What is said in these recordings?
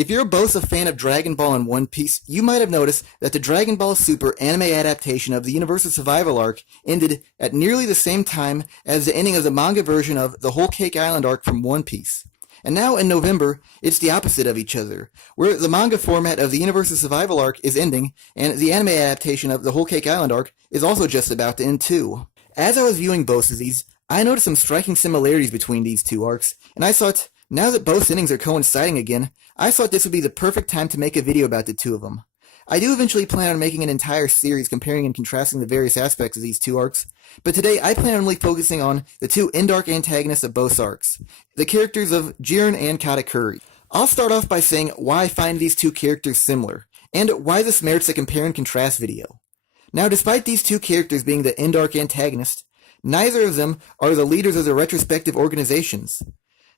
If you're both a fan of Dragon Ball and One Piece, you might have noticed that the Dragon Ball Super anime adaptation of the Universal Survival arc ended at nearly the same time as the ending of the manga version of the Whole Cake Island arc from One Piece. And now in November, it's the opposite of each other, where the manga format of the Universal Survival arc is ending, and the anime adaptation of the Whole Cake Island arc is also just about to end too. As I was viewing both of these, I noticed some striking similarities between these two arcs, and I thought, now that both endings are coinciding again, I thought this would be the perfect time to make a video about the two of them. I do eventually plan on making an entire series comparing and contrasting the various aspects of these two arcs, but today I plan on only focusing on the two end-arc antagonists of both arcs, the characters of Jiren and Katakuri. I'll start off by saying why I find these two characters similar, and why this merits a compare and contrast video. Now, despite these two characters being the end-arc antagonists, neither of them are the leaders of their respective organizations.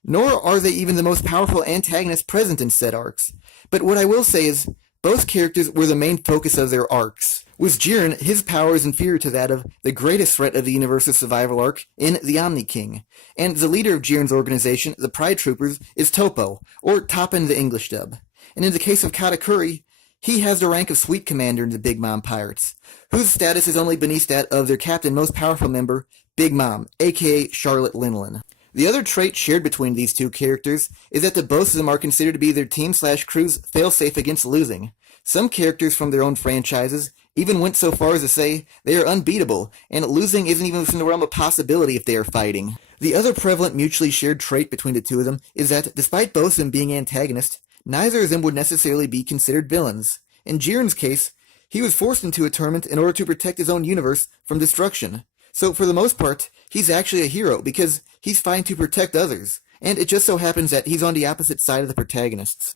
Nor are they even the most powerful antagonists present in said arcs. But what I will say is, both characters were the main focus of their arcs. With Jiren, his power is inferior to that of the greatest threat of the Universal Survival arc in the Omni King, and the leader of Jiren's organization, the Pride Troopers, is Toppo, or Top in the English dub. And in the case of Katakuri, he has the rank of Sweet Commander in the Big Mom Pirates, whose status is only beneath that of their captain most powerful member, Big Mom, aka Charlotte Linlin. The other trait shared between these two characters is that the both of them are considered to be their team/crew's failsafe against losing. Some characters from their own franchises even went so far as to say they are unbeatable, and losing isn't even within the realm of possibility if they are fighting. The other prevalent mutually shared trait between the two of them is that, despite both of them being antagonists, neither of them would necessarily be considered villains. In Jiren's case, he was forced into a tournament in order to protect his own universe from destruction. So for the most part, he's actually a hero because he's fighting to protect others, and it just so happens that he's on the opposite side of the protagonists.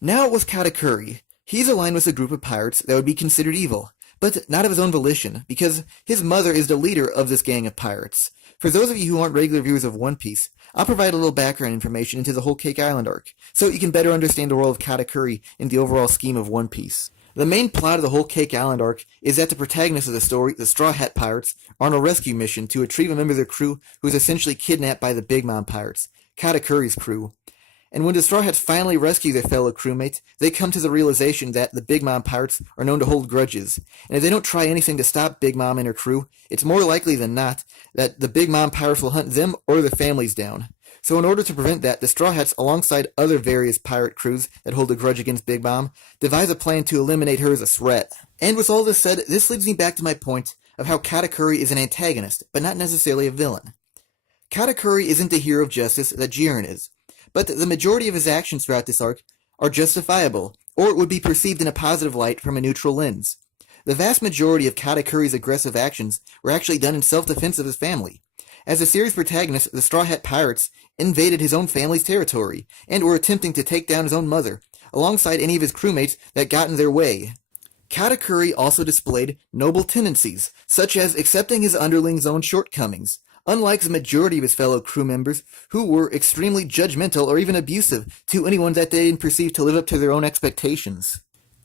Now with Katakuri, he's aligned with a group of pirates that would be considered evil, but not of his own volition, because his mother is the leader of this gang of pirates. For those of you who aren't regular viewers of One Piece, I'll provide a little background information into the Whole Cake Island arc, so you can better understand the role of Katakuri in the overall scheme of One Piece. The main plot of the Whole Cake Island arc is that the protagonists of the story, the Straw Hat Pirates, are on a rescue mission to retrieve a member of their crew who is essentially kidnapped by the Big Mom Pirates, Katakuri's crew. And when the Straw Hats finally rescue their fellow crewmates, they come to the realization that the Big Mom Pirates are known to hold grudges, and if they don't try anything to stop Big Mom and her crew, it's more likely than not that the Big Mom Pirates will hunt them or their families down. So in order to prevent that, the Straw Hats, alongside other various pirate crews that hold a grudge against Big Mom, devise a plan to eliminate her as a threat. And with all this said, this leads me back to my point of how Katakuri is an antagonist, but not necessarily a villain. Katakuri isn't the hero of justice that Jiren is, but the majority of his actions throughout this arc are justifiable, or would be perceived in a positive light from a neutral lens. The vast majority of Katakuri's aggressive actions were actually done in self-defense of his family. As the series protagonist, the Straw Hat Pirates invaded his own family's territory, and were attempting to take down his own mother, alongside any of his crewmates that got in their way. Katakuri also displayed noble tendencies, such as accepting his underlings' own shortcomings, unlike the majority of his fellow crew members, who were extremely judgmental or even abusive to anyone that they didn't perceive to live up to their own expectations,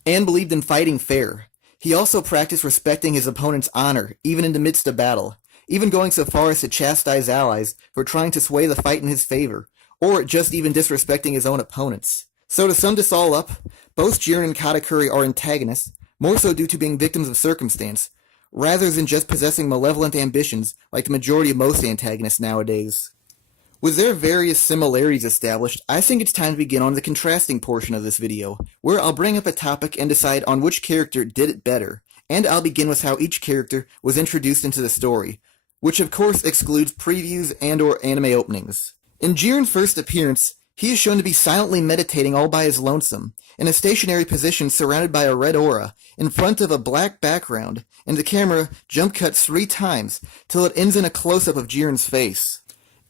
and believed in fighting fair. He also practiced respecting his opponent's honor, even in the midst of battle, even going so far as to chastise allies for trying to sway the fight in his favor, or just even disrespecting his own opponents. So to sum this all up, both Jiren and Katakuri are antagonists, more so due to being victims of circumstance, rather than just possessing malevolent ambitions like the majority of most antagonists nowadays. With their various similarities established, I think it's time to begin on the contrasting portion of this video, where I'll bring up a topic and decide on which character did it better, and I'll begin with how each character was introduced into the story, which of course excludes previews and or anime openings. In Jiren's first appearance, he is shown to be silently meditating all by his lonesome, in a stationary position surrounded by a red aura, in front of a black background, and the camera jump cuts 3 times, till it ends in a close-up of Jiren's face.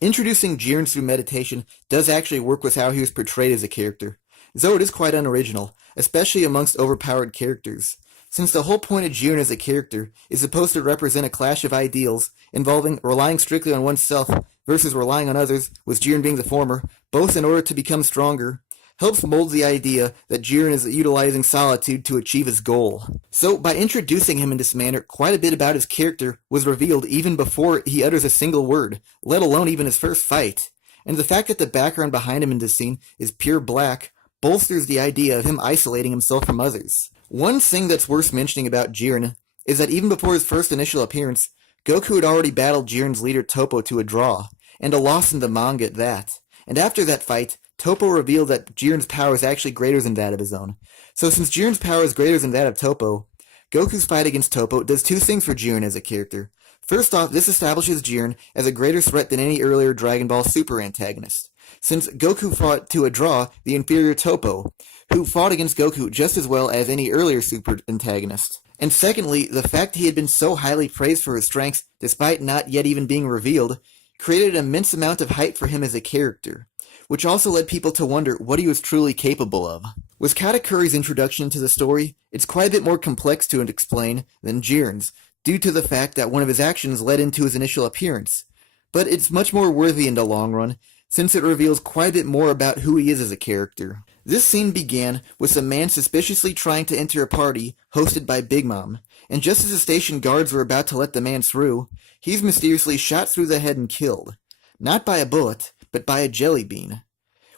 Introducing Jiren through meditation does actually work with how he was portrayed as a character, though it is quite unoriginal, especially amongst overpowered characters. Since the whole point of Jiren as a character is supposed to represent a clash of ideals involving relying strictly on oneself versus relying on others, with Jiren being the former, both in order to become stronger, helps mold the idea that Jiren is utilizing solitude to achieve his goal. So by introducing him in this manner, quite a bit about his character was revealed even before he utters a single word, let alone even his first fight. And the fact that the background behind him in this scene is pure black bolsters the idea of him isolating himself from others. One thing that's worth mentioning about Jiren is that even before his first initial appearance, Goku had already battled Jiren's leader Toppo to a draw, and a loss in the manga at that. And after that fight, Toppo revealed that Jiren's power is actually greater than that of his own. So since Jiren's power is greater than that of Toppo, Goku's fight against Toppo does two things for Jiren as a character. First off, this establishes Jiren as a greater threat than any earlier Dragon Ball Super antagonist, since Goku fought to a draw the inferior Toppo, who fought against Goku just as well as any earlier Super antagonist. And secondly, the fact he had been so highly praised for his strength, despite not yet even being revealed, created an immense amount of hype for him as a character, which also led people to wonder what he was truly capable of. With Katakuri's introduction into the story, it's quite a bit more complex to explain than Jiren's, due to the fact that one of his actions led into his initial appearance. But it's much more worthy in the long run, since it reveals quite a bit more about who he is as a character. This scene began with a man suspiciously trying to enter a party hosted by Big Mom, and just as the station guards were about to let the man through, he's mysteriously shot through the head and killed. Not by a bullet, but by a jelly bean,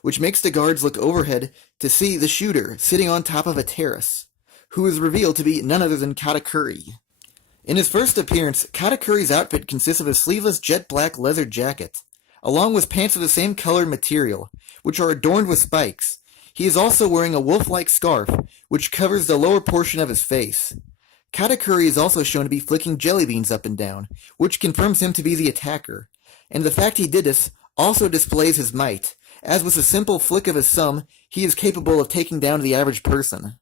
which makes the guards look overhead to see the shooter sitting on top of a terrace, who is revealed to be none other than Katakuri. In his first appearance, Katakuri's outfit consists of a sleeveless jet black leather jacket, along with pants of the same colored material, which are adorned with spikes. He is also wearing a wolf-like scarf, which covers the lower portion of his face. Katakuri is also shown to be flicking jelly beans up and down, which confirms him to be the attacker, and the fact he did this also displays his might, as with a simple flick of his thumb, he is capable of taking down the average person.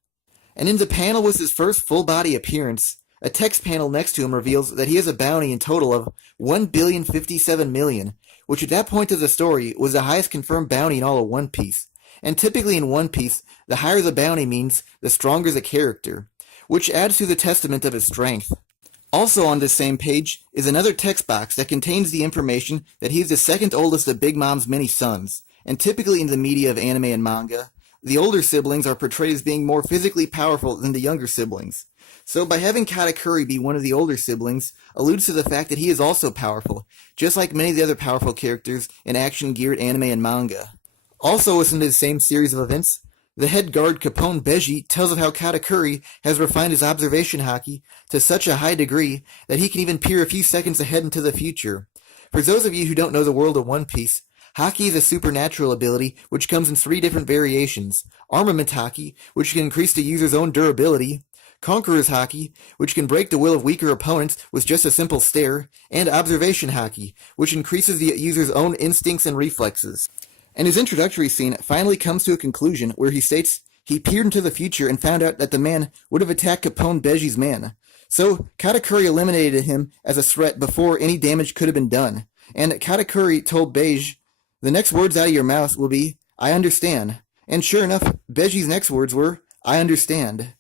And in the panel with his first full-body appearance, a text panel next to him reveals that he has a bounty in total of 1,057,000,000, which at that point of the story was the highest confirmed bounty in all of One Piece. And typically in One Piece, the higher the bounty means, the stronger the character, which adds to the testament of his strength. Also on this same page is another text box that contains the information that he is the second oldest of Big Mom's many sons, and typically in the media of anime and manga, the older siblings are portrayed as being more physically powerful than the younger siblings. So by having Katakuri be one of the older siblings alludes to the fact that he is also powerful, just like many of the other powerful characters in action-geared anime and manga. Also within the same series of events, the head guard Capone Beji tells of how Katakuri has refined his observation haki to such a high degree that he can even peer a few seconds ahead into the future. For those of you who don't know the world of One Piece, haki is a supernatural ability which comes in 3 different variations: armament haki, which can increase the user's own durability; conqueror's haki, which can break the will of weaker opponents with just a simple stare; and observation haki, which increases the user's own instincts and reflexes. And his introductory scene finally comes to a conclusion where he states he peered into the future and found out that the man would have attacked Capone Beji's man. So Katakuri eliminated him as a threat before any damage could have been done. And Katakuri told Beji, "The next words out of your mouth will be, 'I understand.'" And sure enough, Beji's next words were, "I understand."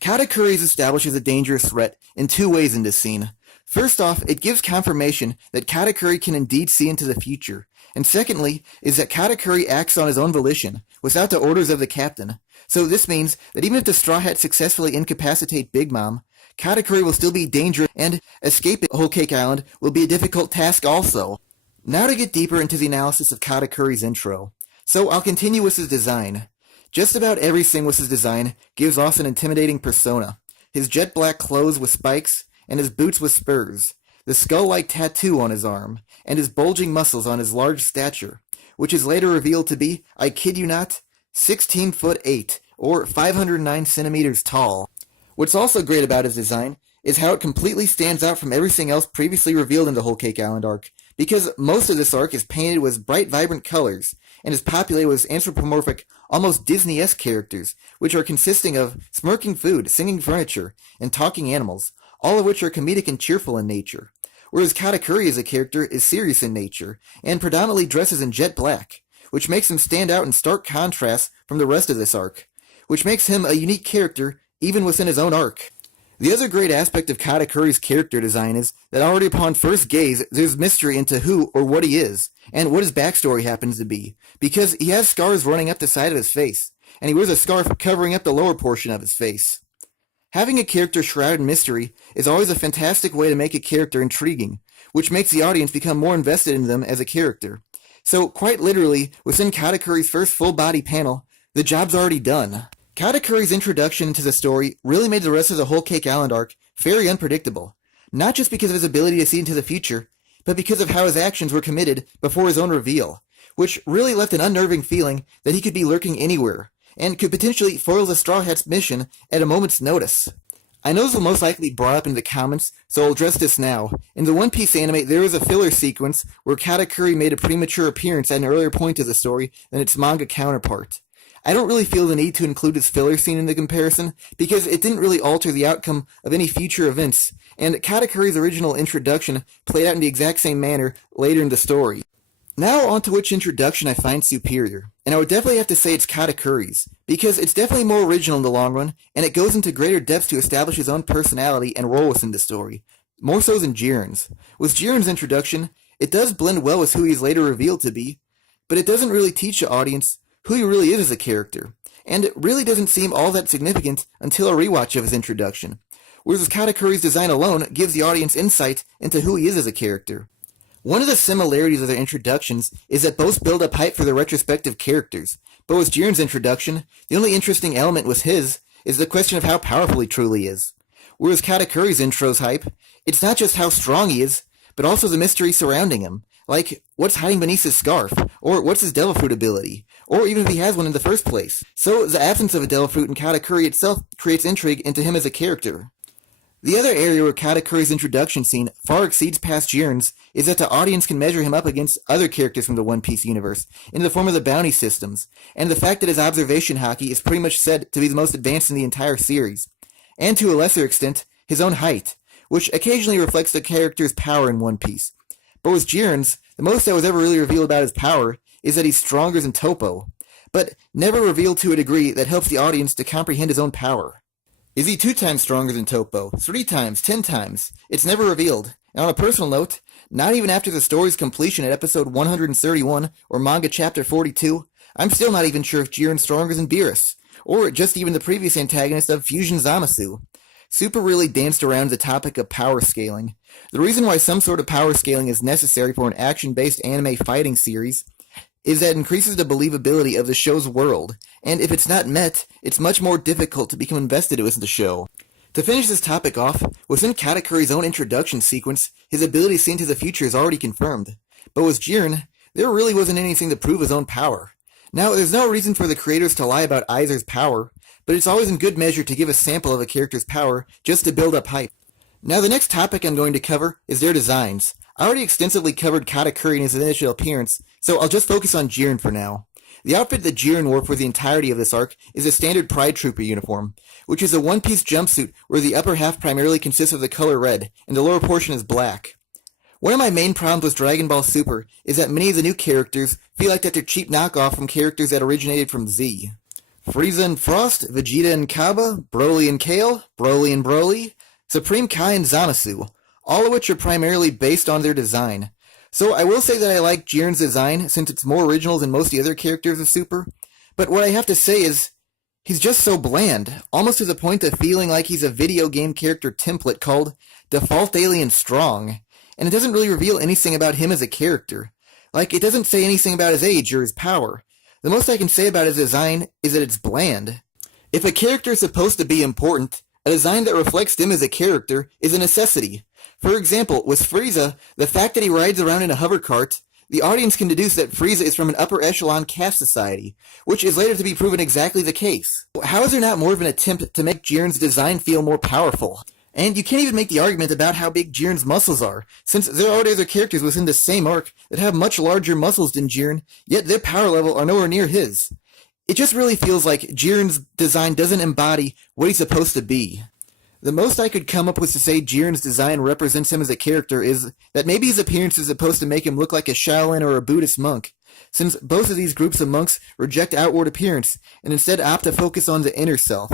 Katakuri is established as a dangerous threat in 2 ways in this scene. First off, it gives confirmation that Katakuri can indeed see into the future. And secondly, is that Katakuri acts on his own volition, without the orders of the captain. So this means that even if the Straw Hats successfully incapacitate Big Mom, Katakuri will still be dangerous, and escaping Whole Cake Island will be a difficult task also. Now to get deeper into the analysis of Katakuri's intro. So I'll continue with his design. Just about everything with his design gives off an intimidating persona. His jet black clothes with spikes, and his boots with spurs, the skull-like tattoo on his arm, and his bulging muscles on his large stature, which is later revealed to be, I kid you not, 16'8", or 509 centimeters tall. What's also great about his design is how it completely stands out from everything else previously revealed in the Whole Cake Island arc, because most of this arc is painted with bright, vibrant colors, and is populated with anthropomorphic, almost Disney-esque characters, which are consisting of smirking food, singing furniture, and talking animals, all of which are comedic and cheerful in nature. Whereas Katakuri as a character is serious in nature, and predominantly dresses in jet black, which makes him stand out in stark contrast from the rest of this arc, which makes him a unique character even within his own arc. The other great aspect of Katakuri's character design is that already upon first gaze, there's mystery into who or what he is, and what his backstory happens to be, because he has scars running up the side of his face, and he wears a scarf covering up the lower portion of his face. Having a character shrouded in mystery is always a fantastic way to make a character intriguing, which makes the audience become more invested in them as a character. So, quite literally, within Katakuri's first full-body panel, the job's already done. Katakuri's introduction into the story really made the rest of the Whole Cake Island arc very unpredictable, not just because of his ability to see into the future, but because of how his actions were committed before his own reveal, which really left an unnerving feeling that he could be lurking anywhere, and could potentially foil the Straw Hat's mission at a moment's notice. I know this will most likely be brought up in the comments, so I'll address this now. In the One Piece anime, there was a filler sequence where Katakuri made a premature appearance at an earlier point of the story than its manga counterpart. I don't really feel the need to include this filler scene in the comparison, because it didn't really alter the outcome of any future events, and Katakuri's original introduction played out in the exact same manner later in the story. Now onto which introduction I find superior, and I would definitely have to say it's Katakuri's, because it's definitely more original in the long run, and it goes into greater depth to establish his own personality and role within the story, more so than Jiren's. With Jiren's introduction, it does blend well with who he is later revealed to be, but it doesn't really teach the audience who he really is as a character, and it really doesn't seem all that significant until a rewatch of his introduction, whereas Katakuri's design alone gives the audience insight into who he is as a character. One of the similarities of their introductions is that both build up hype for their retrospective characters, but with Jiren's introduction, the only interesting element with his is the question of how powerful he truly is. Whereas Katakuri's intro's hype, it's not just how strong he is, but also the mystery surrounding him, like what's hiding beneath his scarf, or what's his devil fruit ability, or even if he has one in the first place. So the absence of a devil fruit in Katakuri itself creates intrigue into him as a character. The other area where Katakuri's introduction scene far exceeds past Jiren's is that the audience can measure him up against other characters from the One Piece universe, in the form of the bounty systems, and the fact that his observation haki is pretty much said to be the most advanced in the entire series, and to a lesser extent, his own height, which occasionally reflects the character's power in One Piece. But with Jiren's, the most that was ever really revealed about his power is that he's stronger than Toppo, but never revealed to a degree that helps the audience to comprehend his own power. Is he 2 times stronger than Toppo? 3 times? 10 times? It's never revealed. And on a personal note, not even after the story's completion at episode 131, or manga chapter 42, I'm still not even sure if Jiren's stronger than Beerus, or just even the previous antagonist of Fusion Zamasu. Super really danced around the topic of power scaling. The reason why some sort of power scaling is necessary for an action-based anime fighting series is that it increases the believability of the show's world, and if it's not met, it's much more difficult to become invested with the show. To finish this topic off, within Katakuri's own introduction sequence, his ability to see into the future is already confirmed. But with Jiren, there really wasn't anything to prove his own power. Now, there's no reason for the creators to lie about Izer's power, but it's always in good measure to give a sample of a character's power just to build up hype. Now, the next topic I'm going to cover is their designs. I already extensively covered Katakuri in his initial appearance, so I'll just focus on Jiren for now. The outfit that Jiren wore for the entirety of this arc is a standard Pride Trooper uniform, which is a one-piece jumpsuit where the upper half primarily consists of the color red, and the lower portion is black. One of my main problems with Dragon Ball Super is that many of the new characters feel like that they're cheap knockoff from characters that originated from Z. Frieza and Frost, Vegeta and Kaba, Broly and Kale, Broly and Broly, Supreme Kai and Zamasu, all of which are primarily based on their design. So I will say that I like Jiren's design since it's more original than most of the other characters of Super, but what I have to say is, he's just so bland, almost to the point of feeling like he's a video game character template called Default Alien Strong, and it doesn't really reveal anything about him as a character. Like, it doesn't say anything about his age or his power. The most I can say about his design is that it's bland. If a character is supposed to be important, a design that reflects him as a character is a necessity. For example, with Frieza, the fact that he rides around in a hover cart, the audience can deduce that Frieza is from an upper echelon caste society, which is later to be proven exactly the case. How is there not more of an attempt to make Jiren's design feel more powerful? And you can't even make the argument about how big Jiren's muscles are, since there are other characters within the same arc that have much larger muscles than Jiren, yet their power level are nowhere near his. It just really feels like Jiren's design doesn't embody what he's supposed to be. The most I could come up with to say Jiren's design represents him as a character is that maybe his appearance is supposed to make him look like a Shaolin or a Buddhist monk, since both of these groups of monks reject outward appearance and instead opt to focus on the inner self.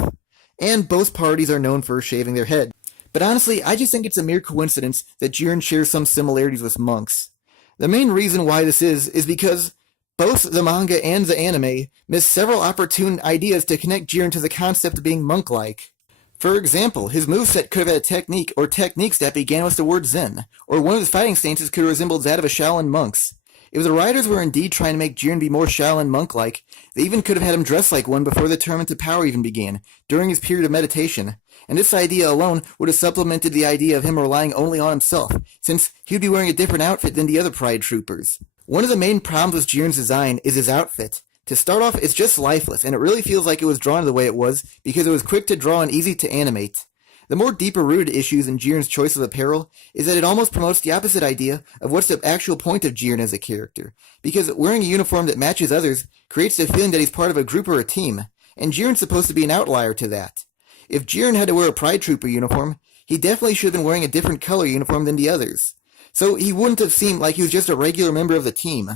And both parties are known for shaving their head. But honestly, I just think it's a mere coincidence that Jiren shares some similarities with monks. The main reason why this is because both the manga and the anime miss several opportune ideas to connect Jiren to the concept of being monk-like. For example, his moveset could have had a technique or techniques that began with the word Zen, or one of his fighting stances could have resembled that of a Shaolin monk's. If the writers were indeed trying to make Jiren be more Shaolin monk-like, they even could have had him dress like one before the tournament to power even began, during his period of meditation. And this idea alone would have supplemented the idea of him relying only on himself, since he would be wearing a different outfit than the other Pride troopers. One of the main problems with Jiren's design is his outfit. To start off, it's just lifeless, and it really feels like it was drawn the way it was because it was quick to draw and easy to animate. The more deeper-rooted issues in Jiren's choice of apparel is that it almost promotes the opposite idea of what's the actual point of Jiren as a character, because wearing a uniform that matches others creates the feeling that he's part of a group or a team, and Jiren's supposed to be an outlier to that. If Jiren had to wear a Pride Trooper uniform, he definitely should have been wearing a different color uniform than the others, so he wouldn't have seemed like he was just a regular member of the team.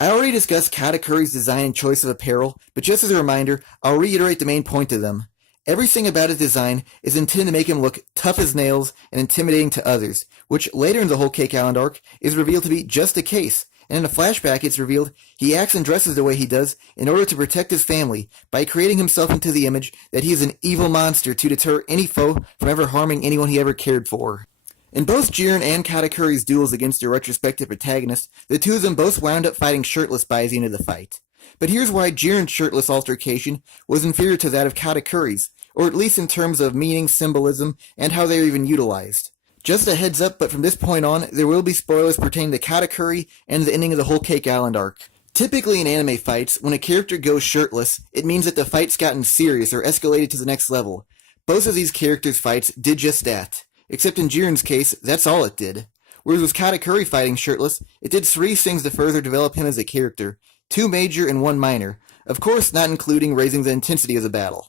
I already discussed Katakuri's design and choice of apparel, but just as a reminder, I'll reiterate the main point of them. Everything about his design is intended to make him look tough as nails and intimidating to others, which later in the Whole Cake Island arc is revealed to be just the case, and in a flashback it's revealed he acts and dresses the way he does in order to protect his family by creating himself into the image that he is an evil monster to deter any foe from ever harming anyone he ever cared for. In both Jiren and Katakuri's duels against their retrospective protagonists, the two of them both wound up fighting shirtless by the end of the fight. But here's why Jiren's shirtless altercation was inferior to that of Katakuri's, or at least in terms of meaning, symbolism, and how they are even utilized. Just a heads up, but from this point on, there will be spoilers pertaining to Katakuri and the ending of the Whole Cake Island arc. Typically in anime fights, when a character goes shirtless, it means that the fight's gotten serious or escalated to the next level. Both of these characters' fights did just that. Except in Jiren's case, that's all it did. Whereas with Katakuri fighting shirtless, it did 3 things to further develop him as a character, 2 major and 1 minor, of course not including raising the intensity of the battle.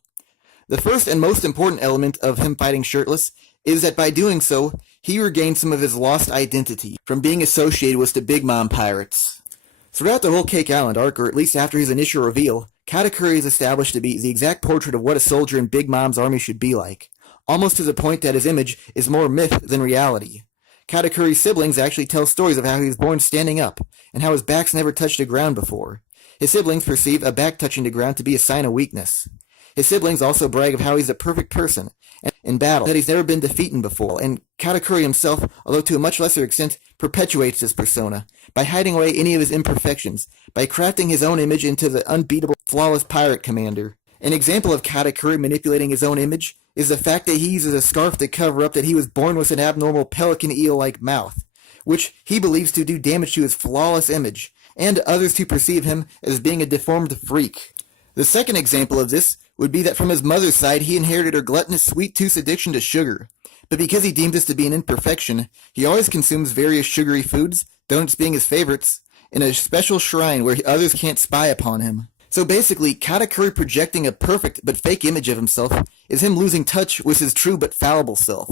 The first and most important element of him fighting shirtless is that by doing so, he regained some of his lost identity from being associated with the Big Mom pirates. Throughout the Whole Cake Island arc, or at least after his initial reveal, Katakuri is established to be the exact portrait of what a soldier in Big Mom's army should be like, almost to the point that his image is more myth than reality. Katakuri's siblings actually tell stories of how he was born standing up, and how his back's never touched the ground before. His siblings perceive a back touching the ground to be a sign of weakness. His siblings also brag of how he's a perfect person in battle, that he's never been defeated before, and Katakuri himself, although to a much lesser extent, perpetuates this persona by hiding away any of his imperfections, by crafting his own image into the unbeatable, flawless pirate commander. An example of Katakuri manipulating his own image is the fact that he uses a scarf to cover up that he was born with an abnormal pelican eel-like mouth, which he believes to do damage to his flawless image, and others to perceive him as being a deformed freak. The second example of this would be that from his mother's side he inherited her gluttonous sweet tooth addiction to sugar, but because he deemed this to be an imperfection, he always consumes various sugary foods, donuts being his favorites, in a special shrine where others can't spy upon him. So basically, Katakuri projecting a perfect but fake image of himself is him losing touch with his true but fallible self.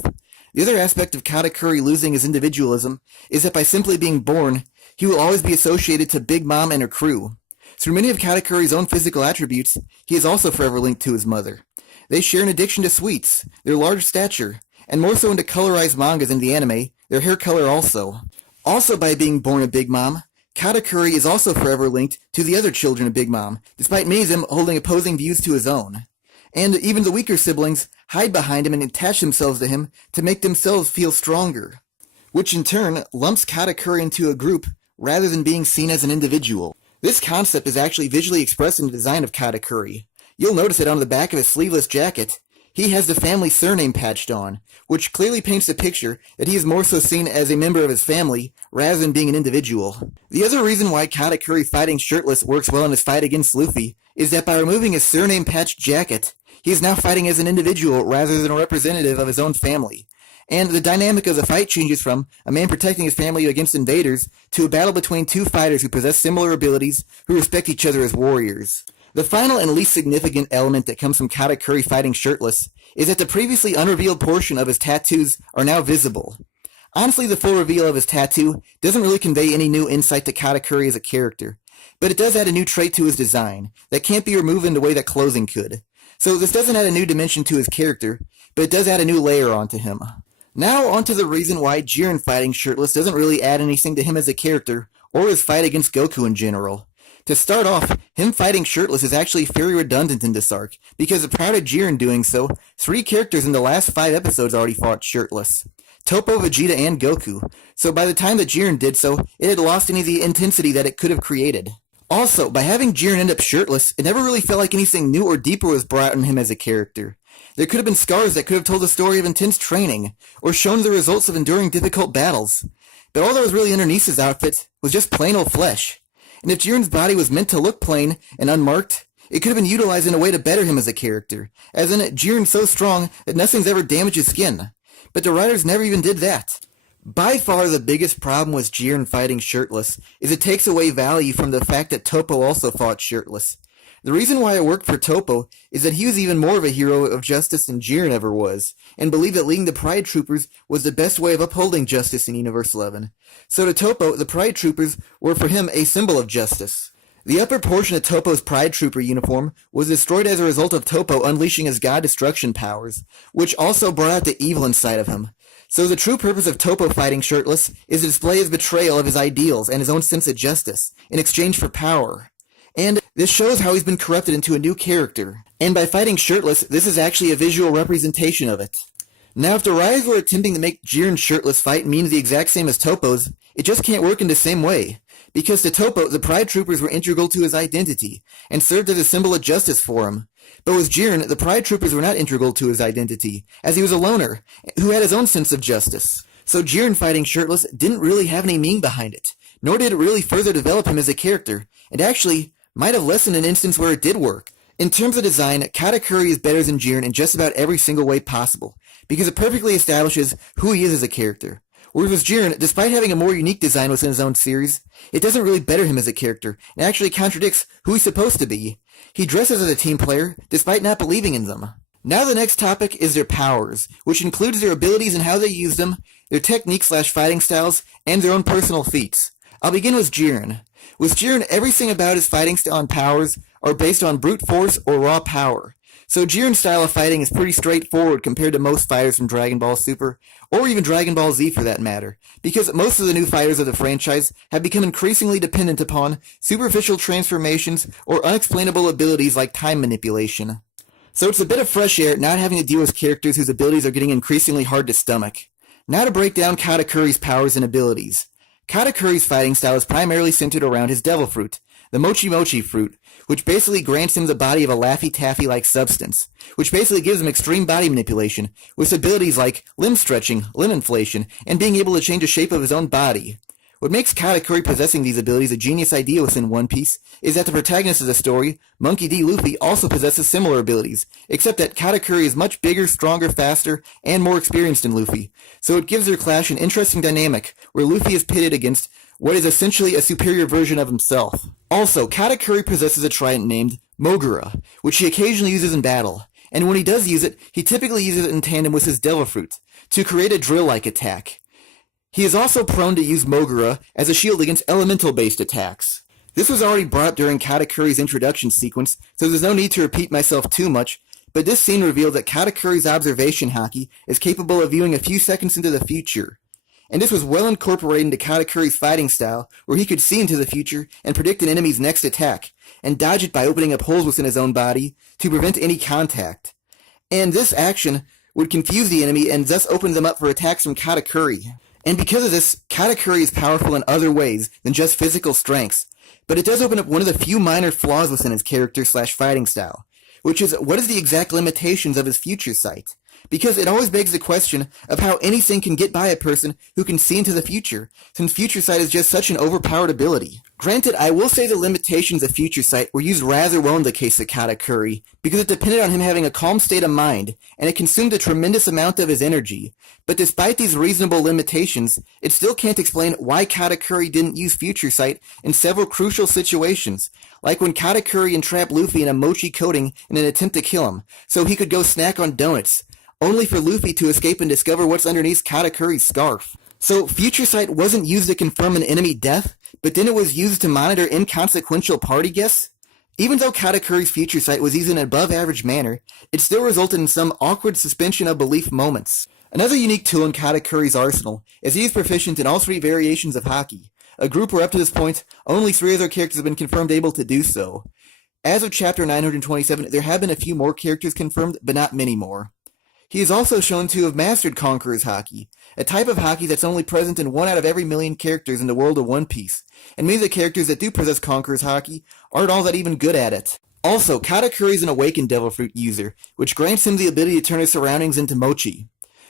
The other aspect of Katakuri losing his individualism is that by simply being born, he will always be associated to Big Mom and her crew. Through many of Katakuri's own physical attributes, he is also forever linked to his mother. They share an addiction to sweets, their large stature, and more so into colorized mangas in the anime, their hair color also. Also by being born a Big Mom, Katakuri is also forever linked to the other children of Big Mom, despite many of them holding opposing views to his own. And even the weaker siblings hide behind him and attach themselves to him to make themselves feel stronger, which in turn lumps Katakuri into a group rather than being seen as an individual. This concept is actually visually expressed in the design of Katakuri. You'll notice it on the back of his sleeveless jacket. He has the family surname patched on, which clearly paints the picture that he is more so seen as a member of his family rather than being an individual. The other reason why Katakuri fighting shirtless works well in his fight against Luffy is that by removing his surname patched jacket, he is now fighting as an individual rather than a representative of his own family. And the dynamic of the fight changes from a man protecting his family against invaders to a battle between 2 fighters who possess similar abilities who respect each other as warriors. The final and least significant element that comes from Katakuri fighting shirtless is that the previously unrevealed portion of his tattoos are now visible. Honestly, the full reveal of his tattoo doesn't really convey any new insight to Katakuri as a character, but it does add a new trait to his design that can't be removed in the way that clothing could. So this doesn't add a new dimension to his character, but it does add a new layer onto him. Now onto the reason why Jiren fighting shirtless doesn't really add anything to him as a character, or his fight against Goku in general. To start off, him fighting shirtless is actually very redundant in this arc, because prior to Jiren doing so, 3 characters in the last 5 episodes already fought shirtless. Toppo, Vegeta, and Goku, so by the time that Jiren did so, it had lost any of the intensity that it could have created. Also, by having Jiren end up shirtless, it never really felt like anything new or deeper was brought on him as a character. There could have been scars that could have told the story of intense training, or shown the results of enduring difficult battles. But all that was really underneath his outfit was just plain old flesh. And if Jiren's body was meant to look plain and unmarked, it could have been utilized in a way to better him as a character, as in Jiren's so strong that nothing's ever damaged his skin. But the writers never even did that. By far the biggest problem with Jiren fighting shirtless is it takes away value from the fact that Toppo also fought shirtless. The reason why it worked for Toppo is that he was even more of a hero of justice than Jiren ever was, and believed that leading the Pride Troopers was the best way of upholding justice in Universe 11. So to Toppo, the Pride Troopers were for him a symbol of justice. The upper portion of Toppo's Pride Trooper uniform was destroyed as a result of Toppo unleashing his god destruction powers, which also brought out the evil inside of him. So the true purpose of Toppo fighting shirtless is to display his betrayal of his ideals and his own sense of justice in exchange for power. And this shows how he's been corrupted into a new character. And by fighting shirtless, this is actually a visual representation of it. Now, if the writers were attempting to make Jiren's shirtless fight mean the exact same as Toppo's, it just can't work in the same way. Because to Toppo, the Pride Troopers were integral to his identity, and served as a symbol of justice for him. But with Jiren, the Pride Troopers were not integral to his identity, as he was a loner, who had his own sense of justice. So Jiren fighting shirtless didn't really have any meaning behind it, nor did it really further develop him as a character, and actually might have lessened an instance where it did work. In terms of design, Katakuri is better than Jiren in just about every single way possible, because it perfectly establishes who he is as a character. Whereas with Jiren, despite having a more unique design within his own series, it doesn't really better him as a character, and actually contradicts who he's supposed to be. He dresses as a team player, despite not believing in them. Now the next topic is their powers, which includes their abilities and how they use them, their techniques/fighting styles, and their own personal feats. I'll begin with Jiren. With Jiren, everything about his fighting style and powers are based on brute force or raw power. So Jiren's style of fighting is pretty straightforward compared to most fighters from Dragon Ball Super, or even Dragon Ball Z for that matter, because most of the new fighters of the franchise have become increasingly dependent upon superficial transformations or unexplainable abilities like time manipulation. So it's a bit of fresh air not having to deal with characters whose abilities are getting increasingly hard to stomach. Now to break down Katakuri's powers and abilities. Katakuri's fighting style is primarily centered around his devil fruit, the Mochi Mochi fruit, which basically grants him the body of a Laffy Taffy-like substance, which basically gives him extreme body manipulation, with abilities like limb stretching, limb inflation, and being able to change the shape of his own body. What makes Katakuri possessing these abilities a genius idea within One Piece is that the protagonist of the story, Monkey D. Luffy, also possesses similar abilities, except that Katakuri is much bigger, stronger, faster, and more experienced than Luffy, so it gives their clash an interesting dynamic, where Luffy is pitted against what is essentially a superior version of himself. Also, Katakuri possesses a trident named Mogura, which he occasionally uses in battle, and when he does use it, he typically uses it in tandem with his Devil Fruit, to create a drill-like attack. He is also prone to use Mogura as a shield against elemental-based attacks. This was already brought up during Katakuri's introduction sequence, so there's no need to repeat myself too much, but this scene revealed that Katakuri's observation haki is capable of viewing a few seconds into the future. And this was well incorporated into Katakuri's fighting style, where he could see into the future and predict an enemy's next attack, and dodge it by opening up holes within his own body to prevent any contact. And this action would confuse the enemy and thus open them up for attacks from Katakuri. And because of this, Katakuri is powerful in other ways than just physical strengths, but it does open up one of the few minor flaws within his character/fighting style, which is what is the exact limitations of his future sight? Because it always begs the question of how anything can get by a person who can see into the future, since future sight is just such an overpowered ability. Granted, I will say the limitations of future sight were used rather well in the case of Katakuri, because it depended on him having a calm state of mind, and it consumed a tremendous amount of his energy. But despite these reasonable limitations, it still can't explain why Katakuri didn't use future sight in several crucial situations, like when Katakuri entrapped Luffy in a mochi coating in an attempt to kill him, so he could go snack on donuts, only for Luffy to escape and discover what's underneath Katakuri's scarf. So future sight wasn't used to confirm an enemy death, but then it was used to monitor inconsequential party guests? Even though Katakuri's future sight was used in an above-average manner, it still resulted in some awkward suspension of belief moments. Another unique tool in Katakuri's arsenal is he is proficient in all three variations of haki, a group where up to this point, only 3 other characters have been confirmed able to do so. As of chapter 927, there have been a few more characters confirmed, but not many more. He is also shown to have mastered Conqueror's Haki, a type of Haki that's only present in 1 out of every million characters in the world of One Piece, and many of the characters that do possess Conqueror's Haki aren't all that even good at it. Also, Katakuri is an awakened Devil Fruit user, which grants him the ability to turn his surroundings into mochi.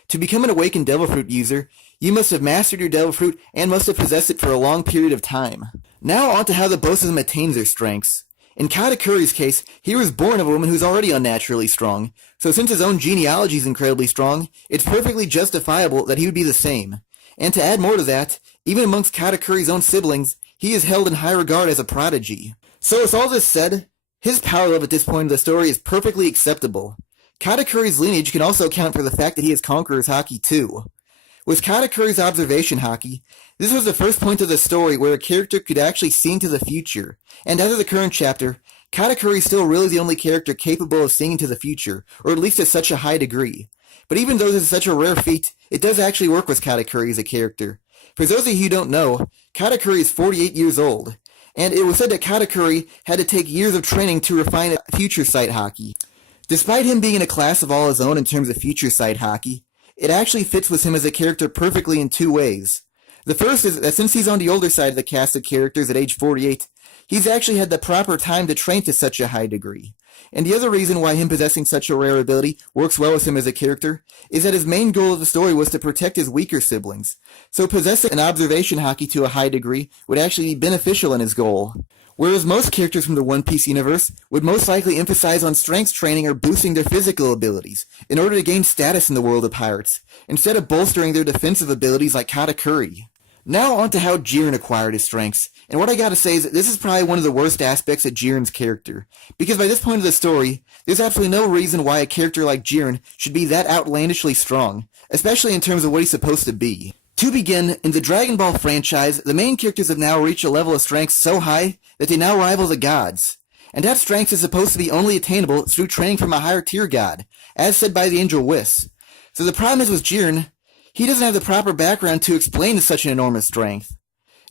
To become an awakened Devil Fruit user, you must have mastered your Devil Fruit and must have possessed it for a long period of time. Now on to how the both of them attains their strengths. In Katakuri's case, he was born of a woman who's already unnaturally strong, so since his own genealogy is incredibly strong, it's perfectly justifiable that he would be the same. And to add more to that, even amongst Katakuri's own siblings, he is held in high regard as a prodigy. So with all this said, his power level at this point of the story is perfectly acceptable. Katakuri's lineage can also account for the fact that he has Conqueror's Haki too. With Katakuri's observation Haki, this was the first point of the story where a character could actually see into the future, and as of the current chapter, Katakuri is still really the only character capable of seeing into the future, or at least at such a high degree. But even though this is such a rare feat, it does actually work with Katakuri as a character. For those of you who don't know, Katakuri is 48 years old, and it was said that Katakuri had to take years of training to refine a future sight Haki. Despite him being in a class of all his own in terms of future sight Haki, it actually fits with him as a character perfectly in 2 ways. The first is that since he's on the older side of the cast of characters at age 48, he's actually had the proper time to train to such a high degree. And the other reason why him possessing such a rare ability works well with him as a character is that his main goal of the story was to protect his weaker siblings, so possessing an observation Haki to a high degree would actually be beneficial in his goal. Whereas most characters from the One Piece universe would most likely emphasize on strength training or boosting their physical abilities in order to gain status in the world of pirates, instead of bolstering their defensive abilities like Katakuri. Now on to how Jiren acquired his strengths, and what I gotta say is that this is probably one of the worst aspects of Jiren's character, because by this point of the story, there's absolutely no reason why a character like Jiren should be that outlandishly strong, especially in terms of what he's supposed to be. To begin, in the Dragon Ball franchise, the main characters have now reached a level of strength so high that they now rival the gods. And that strength is supposed to be only attainable through training from a higher tier god, as said by the angel Whis. So the problem is with Jiren, he doesn't have the proper background to explain such an enormous strength.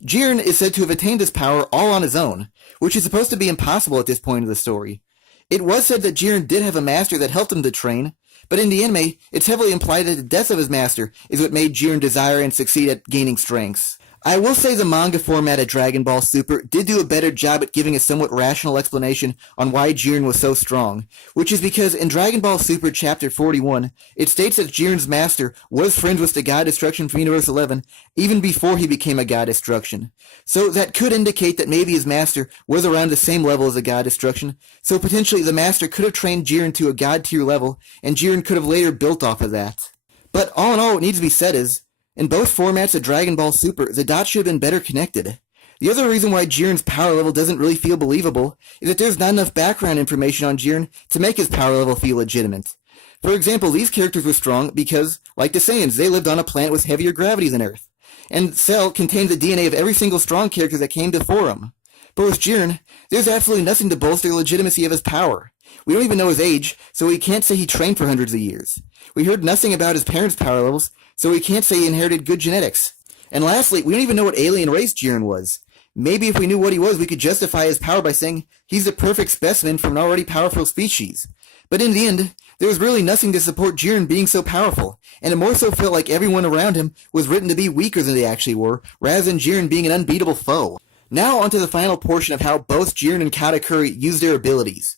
Jiren is said to have attained this power all on his own, which is supposed to be impossible at this point of the story. It was said that Jiren did have a master that helped him to train, but in the anime, it's heavily implied that the death of his master is what made Jiren desire and succeed at gaining strengths. I will say the manga format of Dragon Ball Super did do a better job at giving a somewhat rational explanation on why Jiren was so strong, which is because in Dragon Ball Super Chapter 41, it states that Jiren's master was friends with the God Destruction from Universe 11 even before he became a God Destruction. So that could indicate that maybe his master was around the same level as a God Destruction, so potentially the master could have trained Jiren to a God tier level, and Jiren could have later built off of that. But all in all, what needs to be said is, in both formats of Dragon Ball Super, the dots should have been better connected. The other reason why Jiren's power level doesn't really feel believable is that there's not enough background information on Jiren to make his power level feel legitimate. For example, these characters were strong because, like the Saiyans, they lived on a planet with heavier gravity than Earth, and Cell contained the DNA of every single strong character that came before him. But with Jiren, there's absolutely nothing to bolster the legitimacy of his power. We don't even know his age, so we can't say he trained for hundreds of years. We heard nothing about his parents' power levels, so we can't say he inherited good genetics. And lastly, we don't even know what alien race Jiren was. Maybe if we knew what he was, we could justify his power by saying he's the perfect specimen from an already powerful species. But in the end, there was really nothing to support Jiren being so powerful, and it more so felt like everyone around him was written to be weaker than they actually were, rather than Jiren being an unbeatable foe. Now onto the final portion of how both Jiren and Katakuri use their abilities,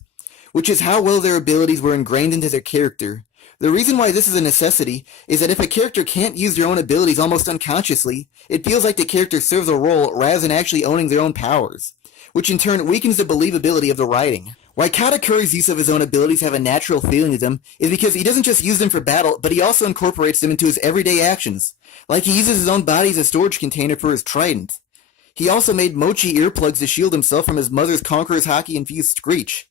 which is how well their abilities were ingrained into their character. The reason why this is a necessity is that if a character can't use their own abilities almost unconsciously, it feels like the character serves a role rather than actually owning their own powers, which in turn weakens the believability of the writing. Why Katakuri's use of his own abilities have a natural feeling to them is because he doesn't just use them for battle, but he also incorporates them into his everyday actions, like he uses his own body as a storage container for his trident. He also made mochi earplugs to shield himself from his mother's Conqueror's Haki-infused screech.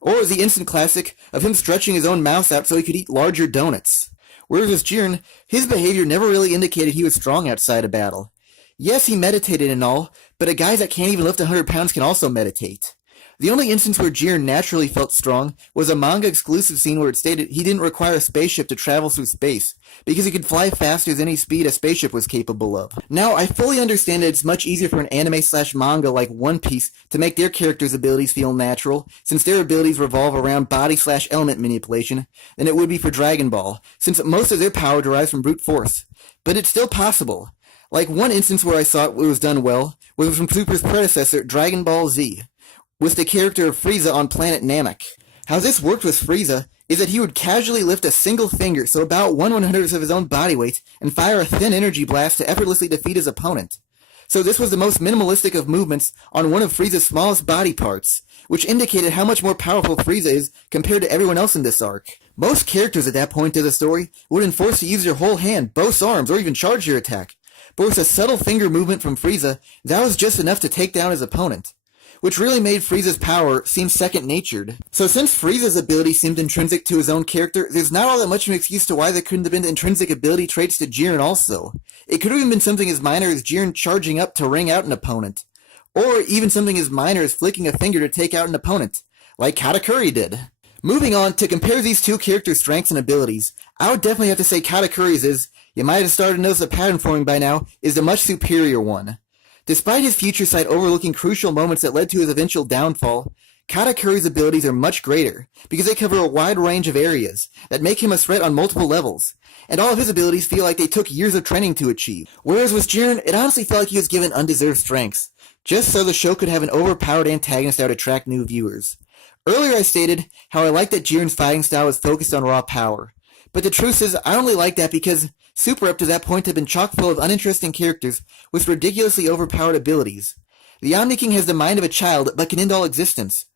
Or the instant classic of him stretching his own mouth out so he could eat larger donuts. Whereas with Jiren, his behavior never really indicated he was strong outside of battle. Yes, he meditated and all, but a guy that can't even lift 100 pounds can also meditate. The only instance where Jiren naturally felt strong was a manga-exclusive scene where it stated he didn't require a spaceship to travel through space, because he could fly faster than any speed a spaceship was capable of. Now, I fully understand that it's much easier for an anime/manga like One Piece to make their characters' abilities feel natural, since their abilities revolve around body/element manipulation, than it would be for Dragon Ball, since most of their power derives from brute force. But it's still possible. Like, one instance where I thought it was done well was from Super's predecessor, Dragon Ball Z, with the character of Frieza on planet Namek. How this worked with Frieza is that he would casually lift a single finger, so about 1/100th of his own body weight, and fire a thin energy blast to effortlessly defeat his opponent. So this was the most minimalistic of movements on one of Frieza's smallest body parts, which indicated how much more powerful Frieza is compared to everyone else in this arc. Most characters at that point of the story would have been forced to use their whole hand, both arms, or even charge their attack. But with a subtle finger movement from Frieza, that was just enough to take down his opponent, which really made Frieza's power seem second-natured. So since Frieza's ability seemed intrinsic to his own character, there's not all that much of an excuse to why there couldn't have been intrinsic ability traits to Jiren also. It could have even been something as minor as Jiren charging up to ring out an opponent, or even something as minor as flicking a finger to take out an opponent, like Katakuri did. Moving on, to compare these two characters' strengths and abilities, I would definitely have to say Katakuri's is, you might have started to notice a pattern forming by now, is the much superior one. Despite his future sight overlooking crucial moments that led to his eventual downfall, Katakuri's abilities are much greater, because they cover a wide range of areas that make him a threat on multiple levels, and all of his abilities feel like they took years of training to achieve. Whereas with Jiren, it honestly felt like he was given undeserved strengths, just so the show could have an overpowered antagonist that would attract new viewers. Earlier I stated how I liked that Jiren's fighting style was focused on raw power, but the truth is I only like that because Super up to that point had been chock full of uninteresting characters with ridiculously overpowered abilities. The Omni King has the mind of a child but can end all existence.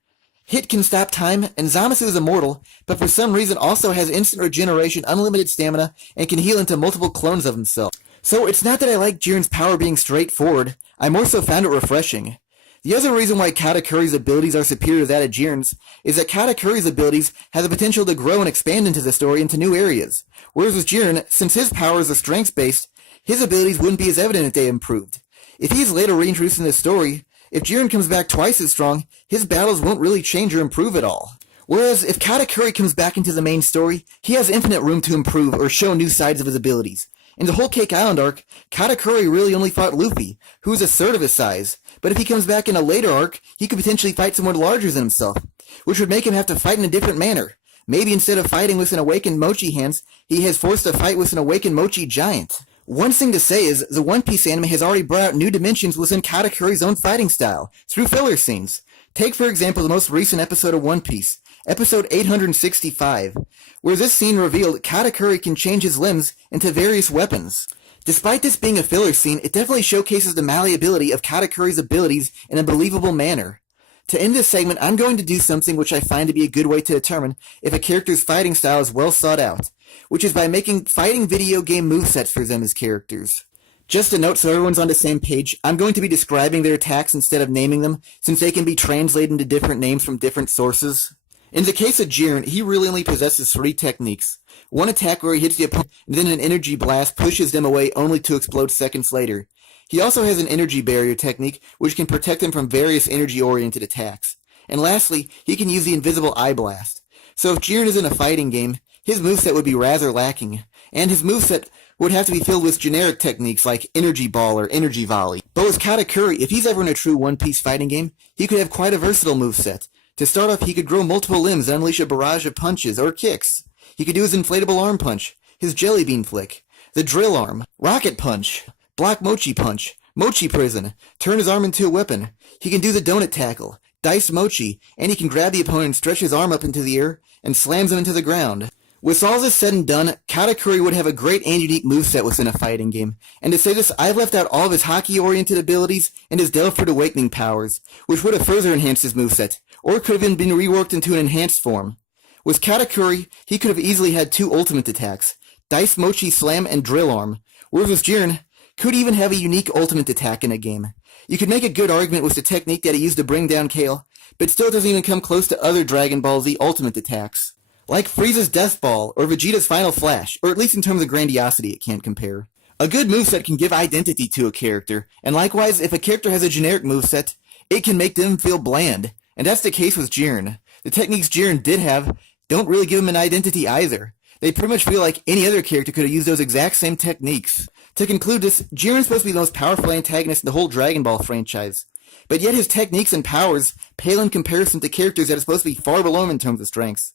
Hit can stop time, and Zamasu is immortal, but for some reason also has instant regeneration, unlimited stamina, and can heal into multiple clones of himself. So it's not that I like Jiren's power being straightforward, I more so found it refreshing. The other reason why Katakuri's abilities are superior to that of Jiren's is that Katakuri's abilities have the potential to grow and expand into the story into new areas, whereas with Jiren, since his powers are strengths-based, his abilities wouldn't be as evident if they improved. If he is later reintroduced in the story, if Jiren comes back twice as strong, his battles won't really change or improve at all. Whereas if Katakuri comes back into the main story, he has infinite room to improve or show new sides of his abilities. In the Whole Cake Island arc, Katakuri really only fought Luffy, who is a third of his size, but if he comes back in a later arc, he could potentially fight someone larger than himself, which would make him have to fight in a different manner. Maybe instead of fighting with an awakened Mochi hands, he has forced to fight with an awakened Mochi giant. One thing to say is, the One Piece anime has already brought out new dimensions within Katakuri's own fighting style, through filler scenes. Take for example the most recent episode of One Piece, episode 865, where this scene revealed Katakuri can change his limbs into various weapons. Despite this being a filler scene, it definitely showcases the malleability of Katakuri's abilities in a believable manner. To end this segment, I'm going to do something which I find to be a good way to determine if a character's fighting style is well thought out, which is by making fighting video game movesets for them as characters. Just a note so everyone's on the same page, I'm going to be describing their attacks instead of naming them, since they can be translated into different names from different sources. In the case of Jiren, he really only possesses 3 techniques. One attack where he hits the opponent, and then an energy blast pushes them away only to explode seconds later. He also has an energy barrier technique, which can protect them from various energy-oriented attacks. And lastly, he can use the invisible eye blast. So if Jiren is in a fighting game, his moveset would be rather lacking, and his moveset would have to be filled with generic techniques like energy ball or energy volley. But with Katakuri, if he's ever in a true One Piece fighting game, he could have quite a versatile moveset. To start off, he could grow multiple limbs and unleash a barrage of punches or kicks. He could do his inflatable arm punch, his jelly bean flick, the drill arm, rocket punch, block mochi punch, mochi prison, turn his arm into a weapon. He can do the donut tackle, dice mochi, and he can grab the opponent and stretch his arm up into the air and slams him into the ground. With all this said and done, Katakuri would have a great and unique moveset within a fighting game. And to say this, I've left out all of his hockey-oriented abilities and his Delphrid Awakening powers, which would have further enhanced his moveset, or could have even been reworked into an enhanced form. With Katakuri, he could have easily had 2 ultimate attacks, Dice Mochi Slam and Drill Arm, whereas with Jiren, could even have a unique ultimate attack in a game. You could make a good argument with the technique that he used to bring down Kale, but still doesn't even come close to other Dragon Ball Z ultimate attacks. Like Frieza's Death Ball, or Vegeta's Final Flash, or at least in terms of grandiosity it can't compare. A good moveset can give identity to a character, and likewise, if a character has a generic moveset, it can make them feel bland. And that's the case with Jiren. The techniques Jiren did have don't really give him an identity either. They pretty much feel like any other character could have used those exact same techniques. To conclude this, Jiren's supposed to be the most powerful antagonist in the whole Dragon Ball franchise. But yet his techniques and powers pale in comparison to characters that are supposed to be far below him in terms of strengths.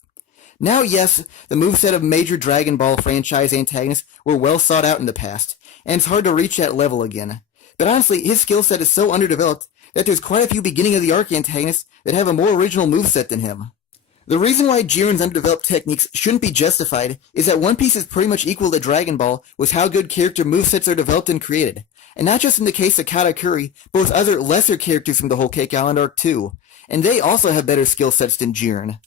Now, yes, the moveset of major Dragon Ball franchise antagonists were well sought out in the past, and it's hard to reach that level again. But honestly, his skill set is so underdeveloped that there's quite a few beginning of the arc antagonists that have a more original moveset than him. The reason why Jiren's underdeveloped techniques shouldn't be justified is that One Piece is pretty much equal to Dragon Ball with how good character movesets are developed and created. And not just in the case of Katakuri, but with other lesser characters from the Whole Cake Island arc too. And they also have better skill sets than Jiren.